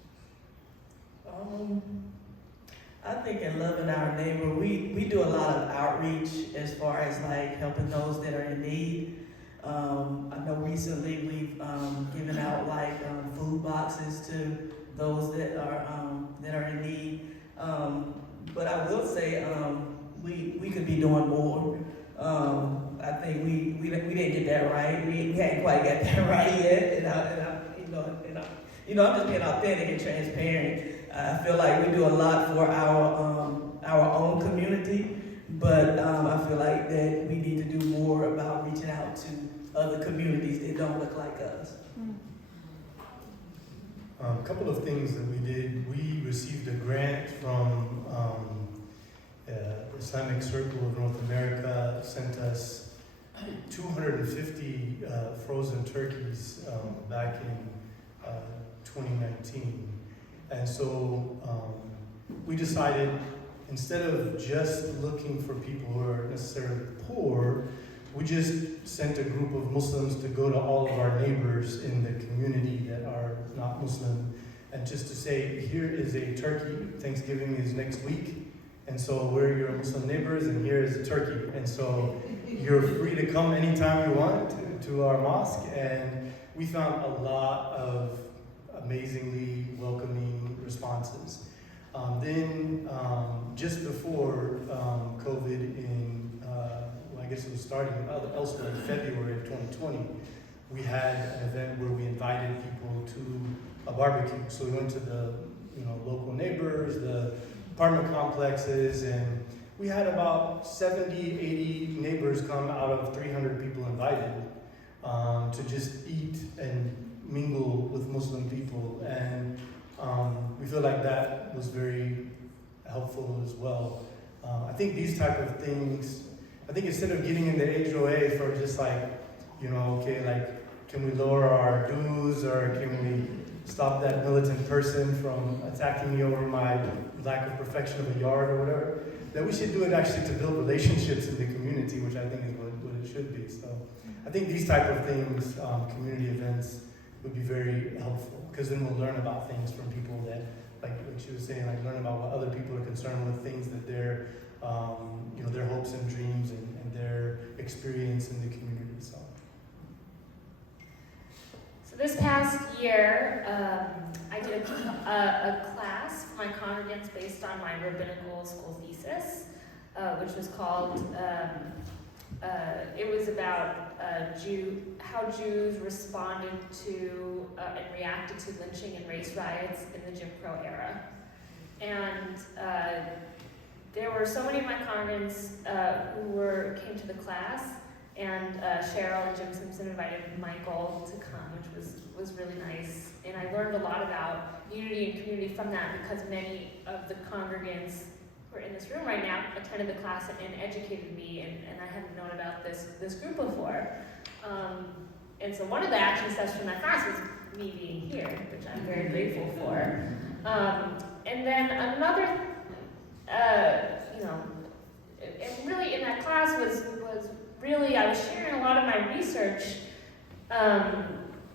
I think in loving our neighbor, we do a lot of outreach as far as like helping those that are in need. I know recently we've given out like food boxes to those that are in need. But I will say we could be doing more. I think we didn't get that right. We hadn't quite got that right yet. And I'm just being authentic and transparent. I feel like we do a lot for our own community, but I feel like that we need to do more about reaching out to other communities that don't look like us. A couple of things that we did. We received a grant from Islamic Circle of North America, sent us 250 frozen turkeys back in 2019. And so we decided, instead of just looking for people who are necessarily poor, we just sent a group of Muslims to go to all of our neighbors in the community that are not Muslim, and just to say, here is a turkey, Thanksgiving is next week, and so we're your Muslim neighbors, and here is a turkey. And so you're free to come anytime you want to our mosque, and we found a lot of amazingly welcoming responses. Then just before COVID I guess it was starting elsewhere in February of 2020, we had an event where we invited people to a barbecue. So we went to the local neighbors, the apartment complexes, and we had about 70, 80 neighbors come out of 300 people invited to just eat and mingle with Muslim people. And we feel like that was very helpful as well. I think these type of things, I think instead of getting in the HOA for just like, okay, like, can we lower our dues, or can we stop that militant person from attacking me over my lack of perfection of a yard or whatever, that we should do it actually to build relationships in the community, which I think is what it should be. So I think these type of things, community events, would be very helpful, because then we'll learn about things from people that, like she was saying, like learn about what other people are concerned with, things that they're their hopes and dreams and their experience in the community. So this past year, I did a class for my congregants based on my rabbinical school thesis, which was called, it was about how Jews responded to and reacted to lynching and race riots in the Jim Crow era. And there were so many of my congregants who came to the class, and Cheryl and Jim Simpson invited Michael to come, which was really nice. And I learned a lot about unity and community from that, because many of the congregants who are in this room right now attended the class and educated me, and I hadn't known about this group before. And so one of the action steps from that class was me being here, which I'm very grateful for. And then another, and really in that class was really, I was sharing a lot of my research,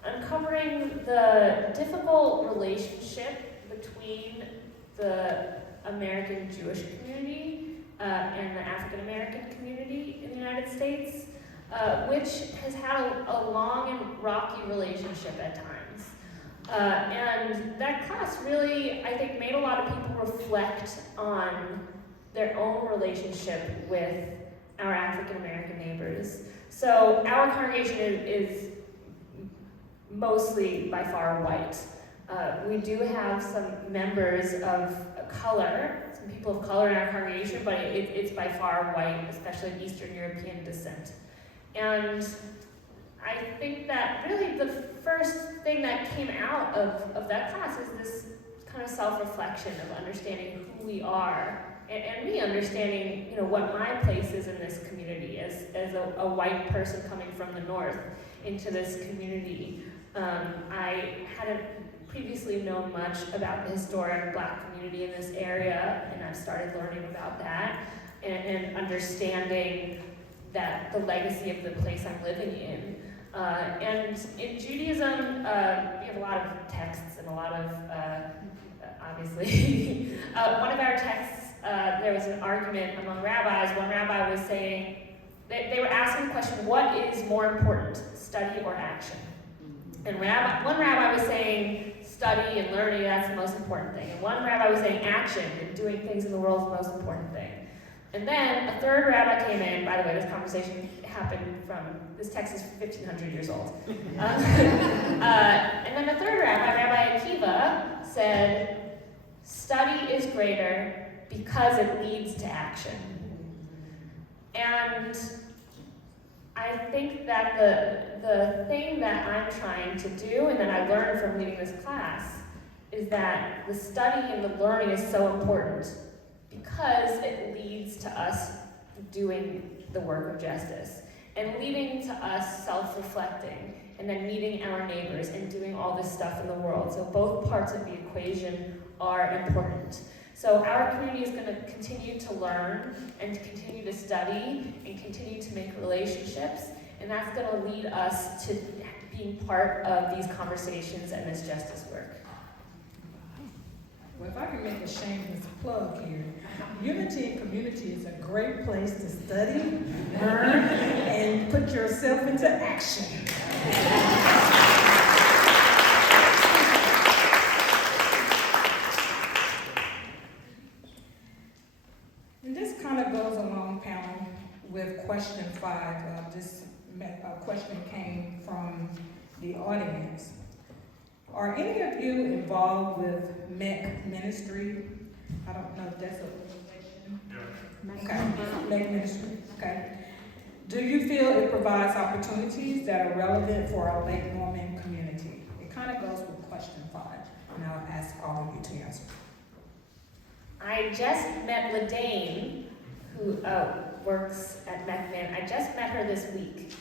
uncovering the difficult relationship between the American Jewish community and the African American community in the United States, which has had a long and rocky relationship at times. And that class really, I think, made a lot of people reflect on their own relationship with our African American neighbors. So our congregation is mostly by far white. We do have some members of color, some people of color in our congregation, but it's by far white, especially of Eastern European descent. And I think that really the first thing that came out of that class is this kind of self-reflection of understanding who we are, and me understanding, you know, what my place is in this community as a white person coming from the north into this community. I hadn't previously known much about the historic Black community in this area, and I've started learning about that and understanding that the legacy of the place I'm living in. And in Judaism, we have a lot of texts and a lot of, obviously, one of our texts, there was an argument among rabbis. One rabbi was saying, they were asking the question, what is more important, study or action? And one rabbi was saying, study and learning, that's the most important thing. And one rabbi was saying, action and doing things in the world is the most important thing. And then a third rabbi came in. By the way, this conversation happened this text is 1,500 years old. And then the third rabbi, Rabbi Tikvah, said, study is greater because it leads to action. And I think that the thing that I'm trying to do, and that I learned from leading this class, is that the study and the learning is so important because it leads to us doing the work of justice and leading to us self-reflecting and then meeting our neighbors and doing all this stuff in the world. So both parts of the equation are important. So our community is going to continue to learn and to continue to study and continue to make relationships, and that's going to lead us to being part of these conversations and this justice work. Well, if I can make a shameless plug here, Unity and Community is a great place to study, learn, and put yourself into action. And this kind of goes along, panel, with question 5. This question came from the audience. Are any of you involved with MEC ministry? I don't know if that's an organization. Yeah. Okay, MEC ministry, okay. Do you feel it provides opportunities that are relevant for our Lake Norman community? It kind of goes with question 5, and I'll ask all of you to answer. I just met LaDane, who works at MECMIN. I just met her this week.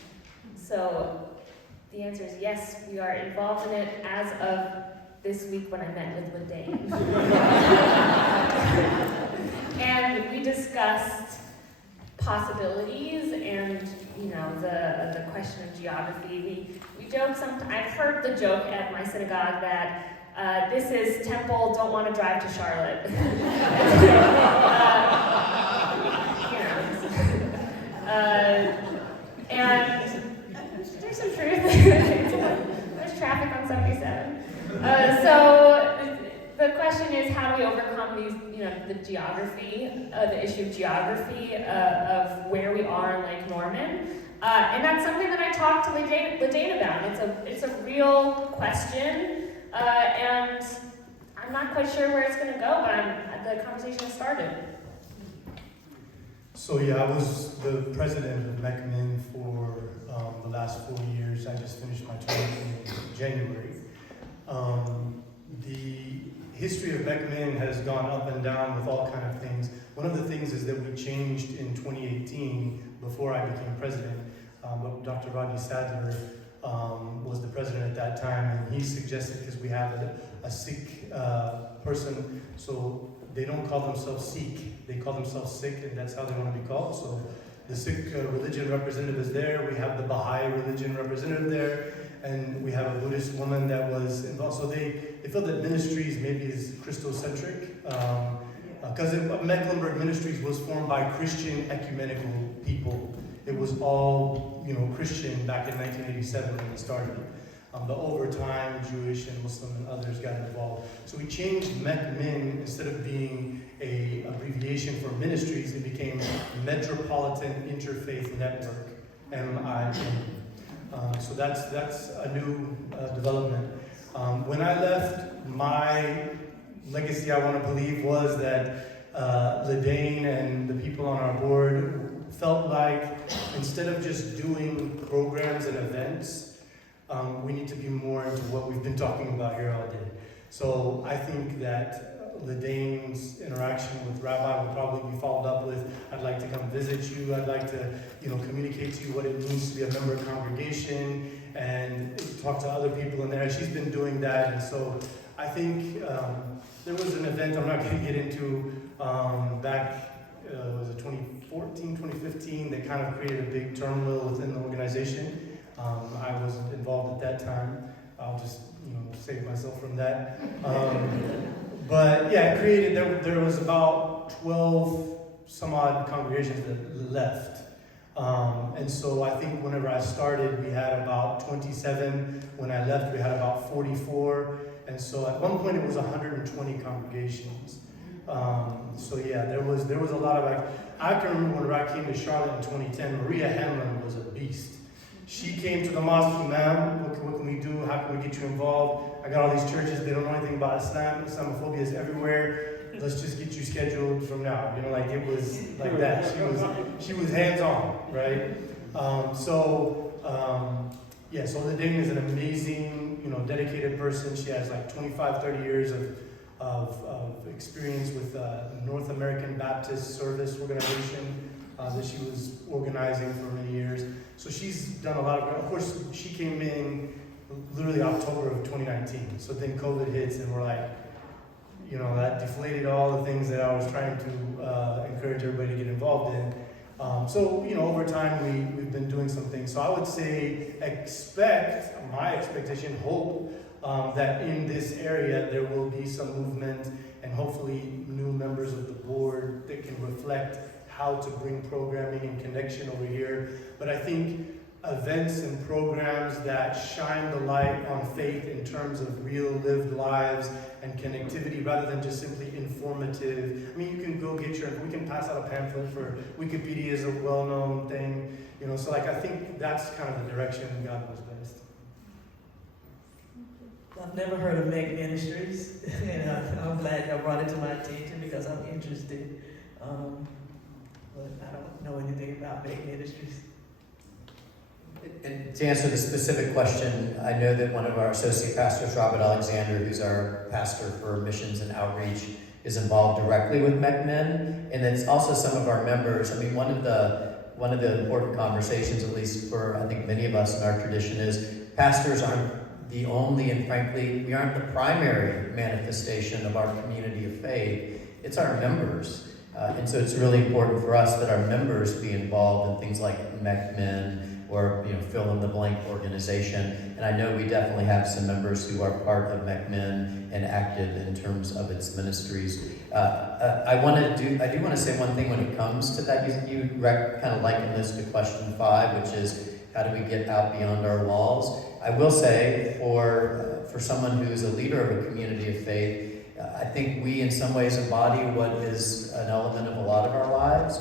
So the answer is yes, we are involved in it as of this week when I met with LaDane. And we discussed possibilities and, you know, the question of geography. We joke sometimes. I've heard the joke at my synagogue that this is Temple, don't want to drive to Charlotte. And there's some truth. There's traffic on 77. So the question is, how do we overcome these, you know, the geography, the issue of geography of where we are in Lake Norman? And that's something that I talked to LaDane about. It's a real question, and I'm not quite sure where it's going to go, but the conversation has started. So yeah, I was the president of MECMIN for the last 4 years. I just finished my term in January. The history of MECMIN has gone up and down with all kind of things. One of the things is that we changed in 2018 before I became president. Dr. Rodney Sadler was the president at that time, and he suggested, because we have a Sikh person, so they don't call themselves Sikh, they call themselves Sikh, and that's how they want to be called. So the Sikh religion representative is there, we have the Baha'i religion representative there, and we have a Buddhist woman that was involved. So they feel that ministries maybe is Christocentric, because Mecklenburg Ministries was formed by Christian ecumenical people. It was all, you know, Christian back in 1987 when we started it. But over time, Jewish and Muslim and others got involved. So we changed MECMIN, instead of being a abbreviation for ministries, it became Metropolitan Interfaith Network, MIN. So that's a new development. When I left, my legacy, I want to believe, was that Ledane and the people on our board felt like instead of just doing programs and events, we need to be more into what we've been talking about here all day. So I think that Ledane's interaction with Rabbi will probably be followed up with, I'd like to come visit you, I'd like to, communicate to you what it means to be a member of congregation and talk to other people in there. She's been doing that, and so I think there was an event I'm not going to get into back, was it 2014, 2015, that kind of created a big turmoil within the organization. I wasn't involved at that time. I'll just, save myself from that. But yeah, it created, there was about 12 some odd congregations that left. And so I think whenever I started, we had about 27. When I left, we had about 44. And so at one point it was 120 congregations. So yeah, there was a lot of, I can remember when I came to Charlotte in 2010, Maria Hamlin was a beast. She came to the mosque, Imam, what can we do? How can we get you involved? I got all these churches, they don't know anything about Islam. Islamophobia is everywhere. Let's just get you scheduled from now. It was like that. She was hands-on, right? So Ledane is an amazing, dedicated person. She has like 25, 30 years of experience with North American Baptist Service Organization that she was organizing for many years. So she's done a lot of course, she came in literally October of 2019. So then COVID hits and we're like, that deflated all the things that I was trying to encourage everybody to get involved in. Over time we've been doing some things. So I would say my expectation, hope, that in this area there will be some movement and hopefully new members of the board that can reflect how to bring programming and connection over here. But I think events and programs that shine the light on faith in terms of real lived lives and connectivity rather than just simply informative. You can go we can pass out a pamphlet for Wikipedia is a well-known thing, so I think that's kind of the direction God was best. I've never heard of Meg Ministries, and I'm glad y'all brought it to my attention because I'm interested. But I don't know anything about Meg Ministries. And to answer the specific question, I know that one of our associate pastors, Robert Alexander, who's our pastor for missions and outreach, is involved directly with MECMEN, and it's also some of our members. One of the important conversations, at least for I think many of us in our tradition, is pastors aren't the only, and frankly, we aren't the primary manifestation of our community of faith. It's our members. And so it's really important for us that our members be involved in things like MECMEN or fill in the blank organization. And I know we definitely have some members who are part of MECMEN and active in terms of its ministries. I do want to say one thing when it comes to that. You kind of liken this to question 5, which is how do we get out beyond our walls? I will say for someone who is a leader of a community of faith, I think we in some ways embody what is an element of a lot of our lives.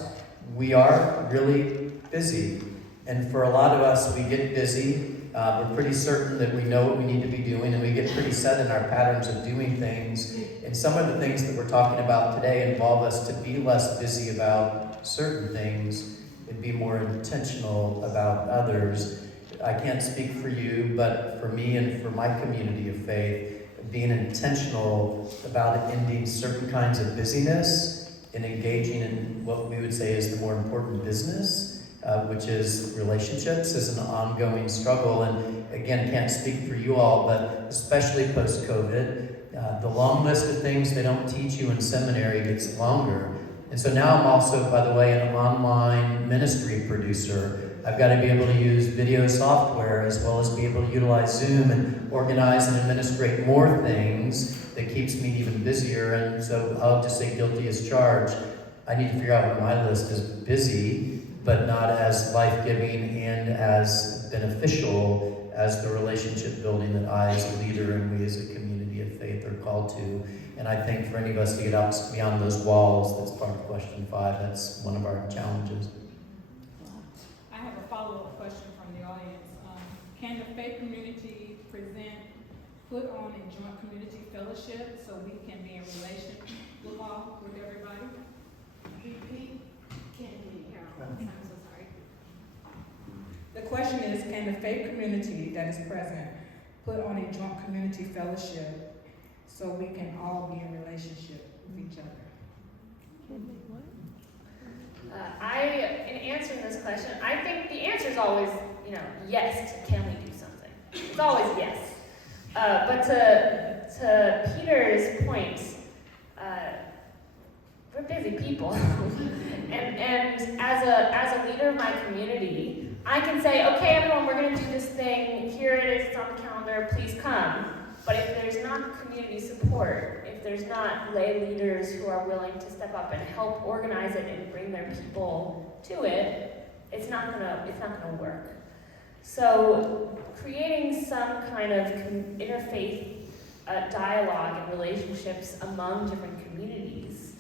We are really busy. And for a lot of us, we get busy. We're pretty certain that we know what we need to be doing, and we get pretty set in our patterns of doing things. And some of the things that we're talking about today involve us to be less busy about certain things and be more intentional about others. I can't speak for you, but for me and for my community of faith, being intentional about ending certain kinds of busyness and engaging in what we would say is the more important business, which is relationships, is an ongoing struggle. And again, can't speak for you all, but especially post-COVID, the long list of things they don't teach you in seminary gets longer. And so now I'm also, by the way, an online ministry producer. I've got to be able to use video software as well as be able to utilize Zoom and organize and administrate more things that keeps me even busier. And so I'll just say guilty as charged. I need to figure out what my list is busy, but not as life-giving and as beneficial as the relationship building that I as a leader and we as a community of faith are called to. And I think for any of us to get out beyond those walls, that's part of question 5. That's one of our challenges. I have a follow-up question from the audience. can the faith community put on a joint community fellowship so we can be in relation with everybody? VP, I'm so sorry. The question is, can the faith community that is present put on a joint community fellowship so we can all be in relationship with each other? In answering this question, I think the answer is always, yes to can we do something. It's always yes. But to Peter's point, we're busy people. and as a leader of my community, I can say, okay, everyone, we're going to do this thing. Here it is, it's on the calendar, please come. But if there's not community support, if there's not lay leaders who are willing to step up and help organize it and bring their people to it, it's not gonna work. So creating some kind of interfaith dialogue and relationships among different communities,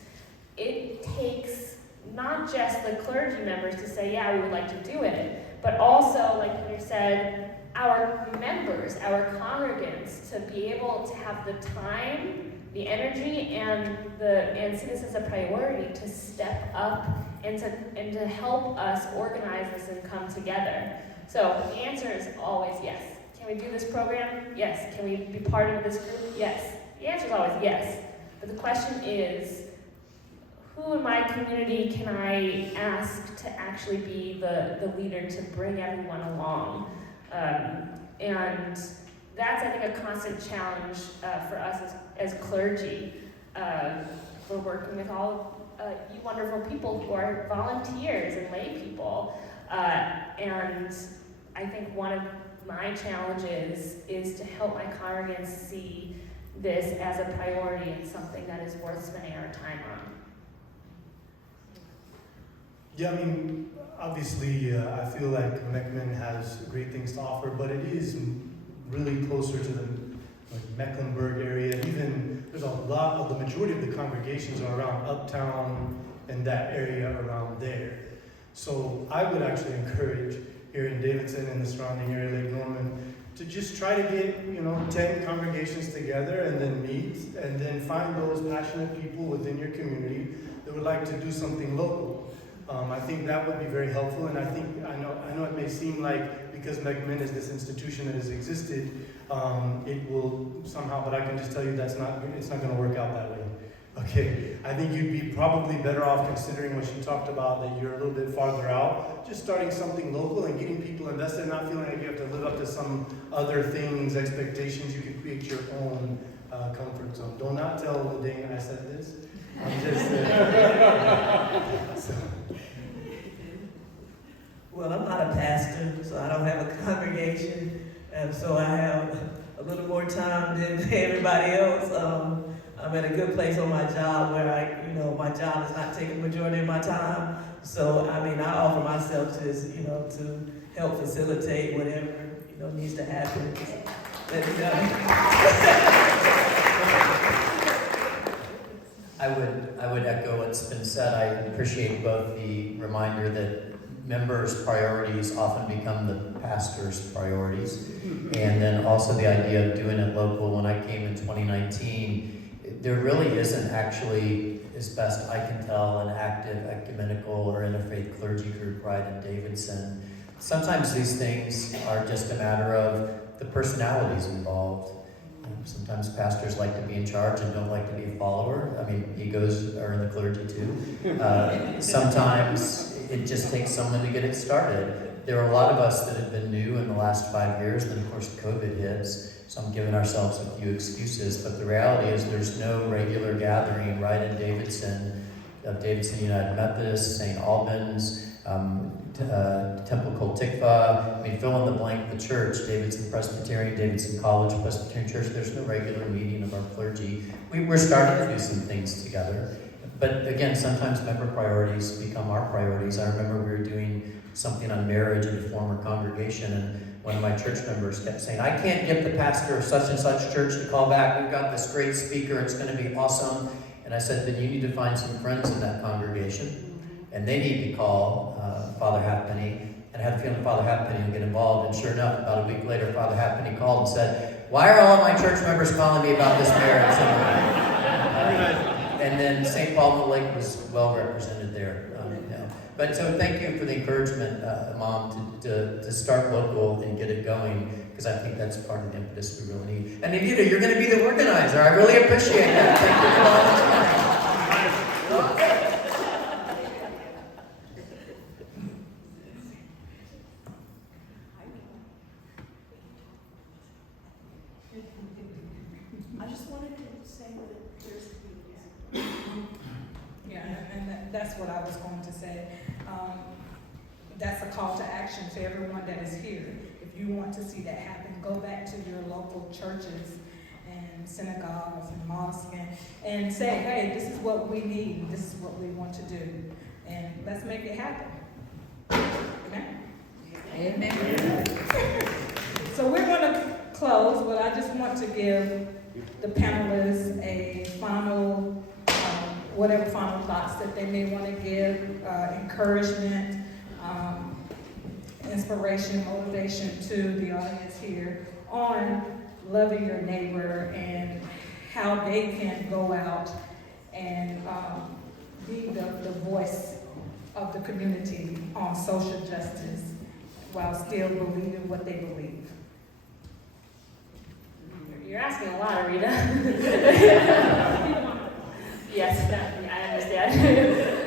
it takes not just the clergy members to say, yeah, we would like to do it, but also, like Peter said, our members, our congregants, to be able to have the time, the energy, and see this as a priority to step up and to help us organize this and come together. So the answer is always yes. Can we do this program? Yes. Can we be part of this group? Yes. The answer is always yes. But the question is, who in my community can I ask to actually be the leader to bring everyone along? And that's, I think, a constant challenge for us as clergy. We're working with all you wonderful people who are volunteers and lay people. And I think one of my challenges is to help my congregants see this as a priority and something that is worth spending our time on. Yeah, I mean, obviously, I feel like Meckman has great things to offer, but it is really closer to the Mecklenburg area. Even there's the majority of the congregations are around Uptown and that area around there. So I would actually encourage here in Davidson and the surrounding area, Lake Norman, to just try to get 10 congregations together and then meet and then find those passionate people within your community that would like to do something local. I think that would be very helpful, and I know it may seem like because McMinn is this institution that has existed, it will somehow, but I can just tell you it's not going to work out that way. Okay, I think you'd be probably better off considering what she talked about, that you're a little bit farther out, just starting something local and getting people invested, not feeling like you have to live up to some other things, expectations. You can create your own comfort zone. Do not tell Lading I said this. I'm just so. Well, I'm not a pastor, so I don't have a congregation, and so I have a little more time than everybody else. I'm at a good place on my job where my job is not taking the majority of my time. So, I offer myself to help facilitate whatever, needs to happen. I would echo what's been said. I appreciate both the reminder that members' priorities often become the pastor's priorities, and then also the idea of doing it local. When I came in 2019, there really isn't actually, as best I can tell, an active ecumenical or interfaith clergy group right in Davidson. Sometimes these things are just a matter of the personalities involved. Sometimes pastors like to be in charge and don't like to be a follower. Egos are in the clergy too. Sometimes it just takes someone to get it started. There are a lot of us that have been new in the last 5 years, then of course COVID hits, so I'm giving ourselves a few excuses, but the reality is there's no regular gathering right in Davidson, of Davidson United Methodist, St. Albans, temple called Tikvah, fill in the blank, the church, Davidson Presbyterian, Davidson College Presbyterian Church. There's no regular meeting of our clergy. We're starting to do some things together. But again, sometimes member priorities become our priorities. I remember we were doing something on marriage in a former congregation, and one of my church members kept saying, I can't get the pastor of such and such church to call back. We've got this great speaker. It's going to be awesome. And I said, then you need to find some friends in that congregation. And they need to call Father Halfpenny, And I had a feeling Father Halfpenny would get involved, and sure enough, about a week later, Father Halfpenny called and said, "Why are all my church members calling me about this marriage?" And then St. Paul in the Lake was well represented there. But so thank you for the encouragement, Mom, to start local and get it going, because I think that's part of the impetus we really need. And Anita, you're going to be the organizer. I really appreciate that. Thank you for volunteering. I just wanted to say that there's That's what I was going to say. That's a call to action to everyone that is here. If you want to see that happen, go back to your local churches and synagogues and mosques and say, hey, this is what we need, this is what we want to do, and let's make it happen. Amen? Amen. So we're going to close, but I just want to give the panelists a final whatever final thoughts that they may want to give, encouragement, inspiration, motivation to the audience here on loving your neighbor and how they can go out and be the voice of the community on social justice while still believing what they believe. You're asking a lot, Aurrita. Yes, I understand.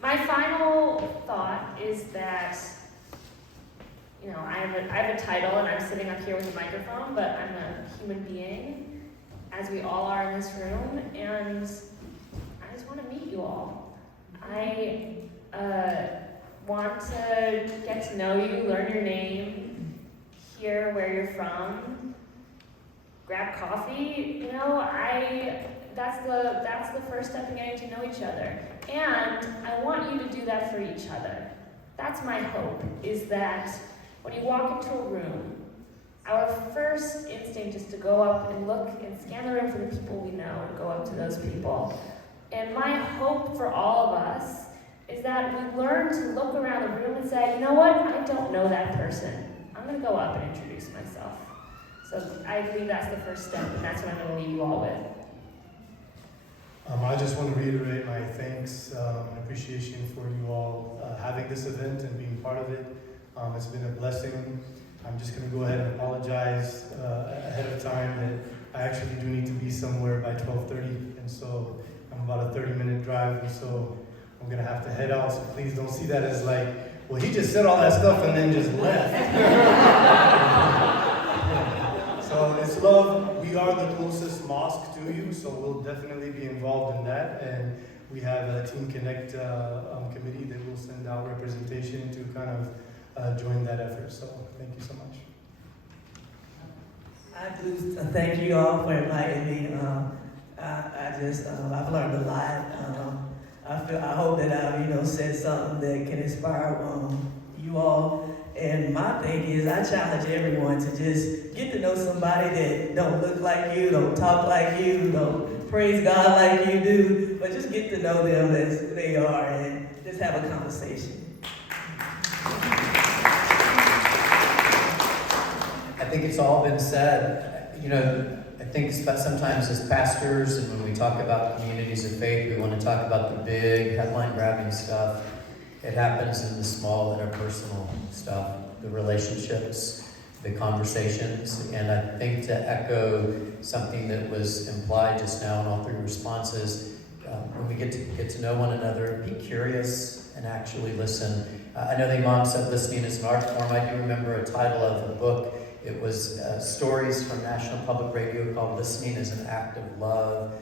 My final thought is that, I have a title and I'm sitting up here with a microphone, but I'm a human being, as we all are in this room, and I just want to meet you all. I want to get to know you, learn your name, hear where you're from, grab coffee, that's the first step in getting to know each other. And I want you to do that for each other. That's my hope, is that when you walk into a room, our first instinct is to go up and look and scan the room for the people we know and go up to those people. And my hope for all of us is that we learn to look around the room and say, you know what, I don't know that person. I'm going to go up and introduce myself. So I believe that's the first step, and that's what I'm going to leave you all with. I just want to reiterate my thanks and appreciation for you all having this event and being part of it. It's been a blessing. I'm just going to go ahead and apologize ahead of time that I actually do need to be somewhere by 12:30, and so I'm about a 30-minute drive, and so I'm going to have to head out. So please don't see that as like, well, he just said all that stuff and then just left. So it's love. We are the closest mosque to you, so we'll definitely be involved in that. And we have a Team Connect committee that will send out representation to kind of join that effort. So thank you so much. I do thank you all for inviting me. I've learned a lot. I hope that I've said something that can inspire you all. And my thing is, I challenge everyone to just get to know somebody that don't look like you, don't talk like you, don't praise God like you do, but just get to know them as who they are and just have a conversation. I think it's all been said. I think sometimes as pastors and when we talk about communities of faith, we want to talk about the big headline-grabbing stuff. It happens in the small interpersonal stuff, the relationships, the conversations. And I think to echo something that was implied just now in all three responses, when we get to know one another, be curious and actually listen. I know the Imam said listening is an art form. I do remember a title of a book. It was stories from National Public Radio called Listening is an Act of Love.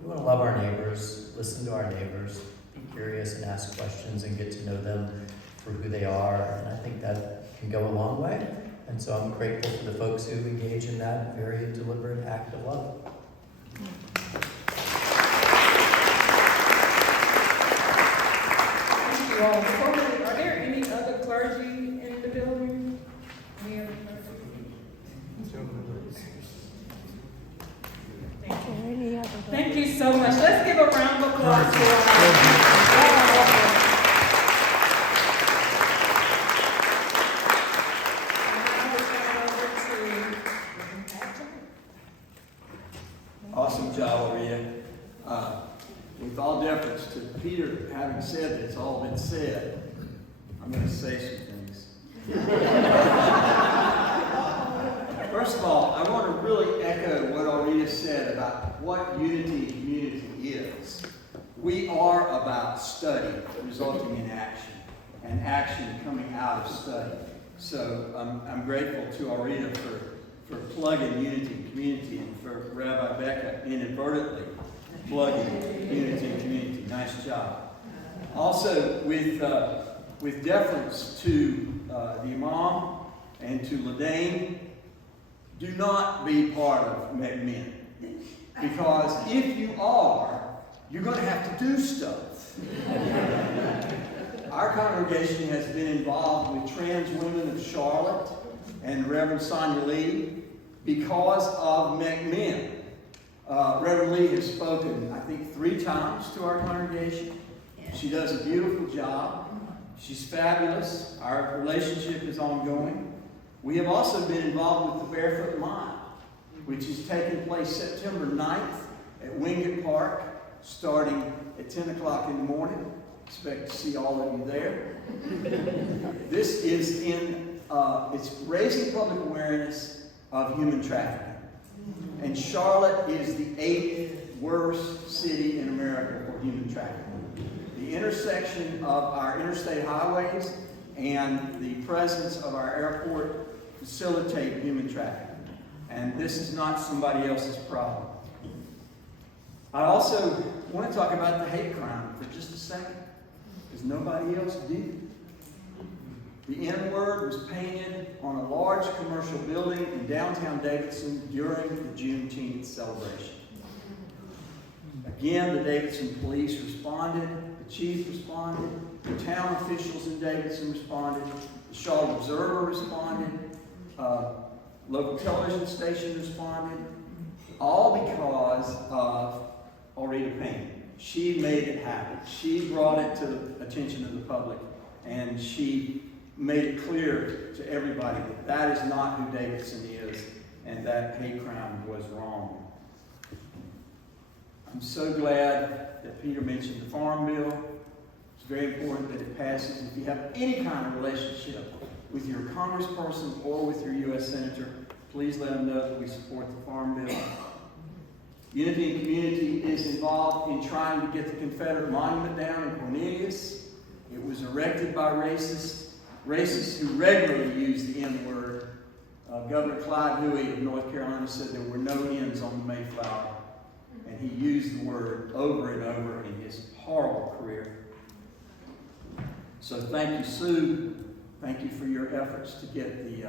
We want to love our neighbors, listen to our neighbors, be curious and ask questions and get to know them for who they are. And I think that can go a long way. And so I'm grateful for the folks who engage in that very deliberate act of love. Thank you all. Are there any other clergy in the building? Any other clergy? Thank you so much. Let's give a round of applause to our deference to Peter having said that it's all been said, I'm going to say some things. First of all, I want to really echo what Aurrita said about what unity in community is. We are about study resulting in action, and action coming out of study. So I'm grateful to Aurrita for plugging unity in community, and for Rabbi Becca inadvertently plugging unity in community. Nice job. Also, with deference to the Imam and to Ladane, do not be part of McMinn. Because if you are, you're going to have to do stuff. Our congregation has been involved with Trans Women of Charlotte and Reverend Sonia Lee because of McMinn. Reverend Lee has spoken, I think, 3 times to our congregation. She does a beautiful job. She's fabulous. Our relationship is ongoing. We have also been involved with the Barefoot Mile, which is taking place September 9th at Wingate Park, starting at 10 o'clock in the morning. Expect to see all of you there. This is it's raising public awareness of human trafficking. And Charlotte is the 8th worst city in America for human trafficking. The intersection of our interstate highways and the presence of our airport facilitate human trafficking. And this is not somebody else's problem. I also want to talk about the hate crime for just a second, because nobody else did. The N-word was painted on a large commercial building in downtown Davidson during the Juneteenth celebration. Again, the Davidson police responded, the chief responded, the town officials in Davidson responded, the Charlotte Observer responded, local television station responded, all because of Aurrita Payne. She made it happen. She brought it to the attention of the public, and she made it clear to everybody that that is not who Davidson is, and that hate crime was wrong. I'm so glad that Peter mentioned the Farm Bill. It's very important that it passes. If you have any kind of relationship with your congressperson or with your U.S. Senator, please let them know that we support the Farm Bill. Unity in Community is involved in trying to get the Confederate monument down in Cornelius. It was erected by racists who regularly use the N-word. Governor Clyde Huey of North Carolina said there were no N's on the Mayflower, and he used the word over and over in his horrible career. So thank you, Sue. Thank you for your efforts to get the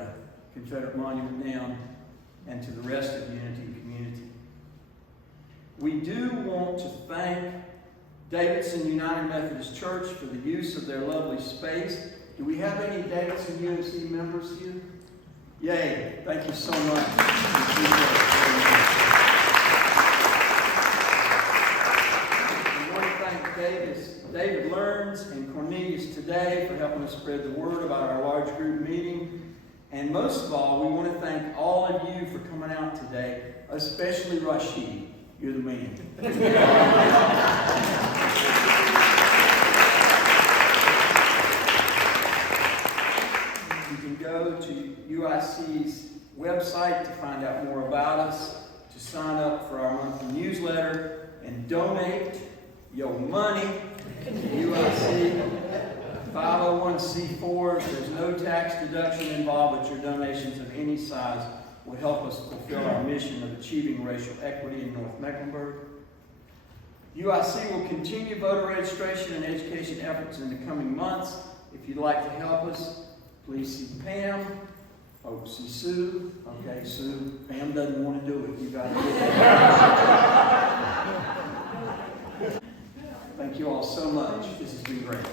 Confederate monument down, and to the rest of Unity in Community. We do want to thank Davidson United Methodist Church for the use of their lovely space. Do we have any Davidson UMC members here? Yay, thank you so much. We want to thank David Learns and Cornelius today for helping us spread the word about our large group meeting. And most of all, we want to thank all of you for coming out today, especially Rashid. You're the man. You can go to UIC's website to find out more about us, to sign up for our monthly newsletter, and donate your money to UIC. 501c4s, there's no tax deduction involved, but your donations of any size will help us fulfill our mission of achieving racial equity in North Mecklenburg. UIC will continue voter registration and education efforts in the coming months. If you'd like to help us, please see Pam. Oh, see Sue. Okay, Sue. Pam doesn't want to do it. You got to do it. Thank you all so much. This has been great.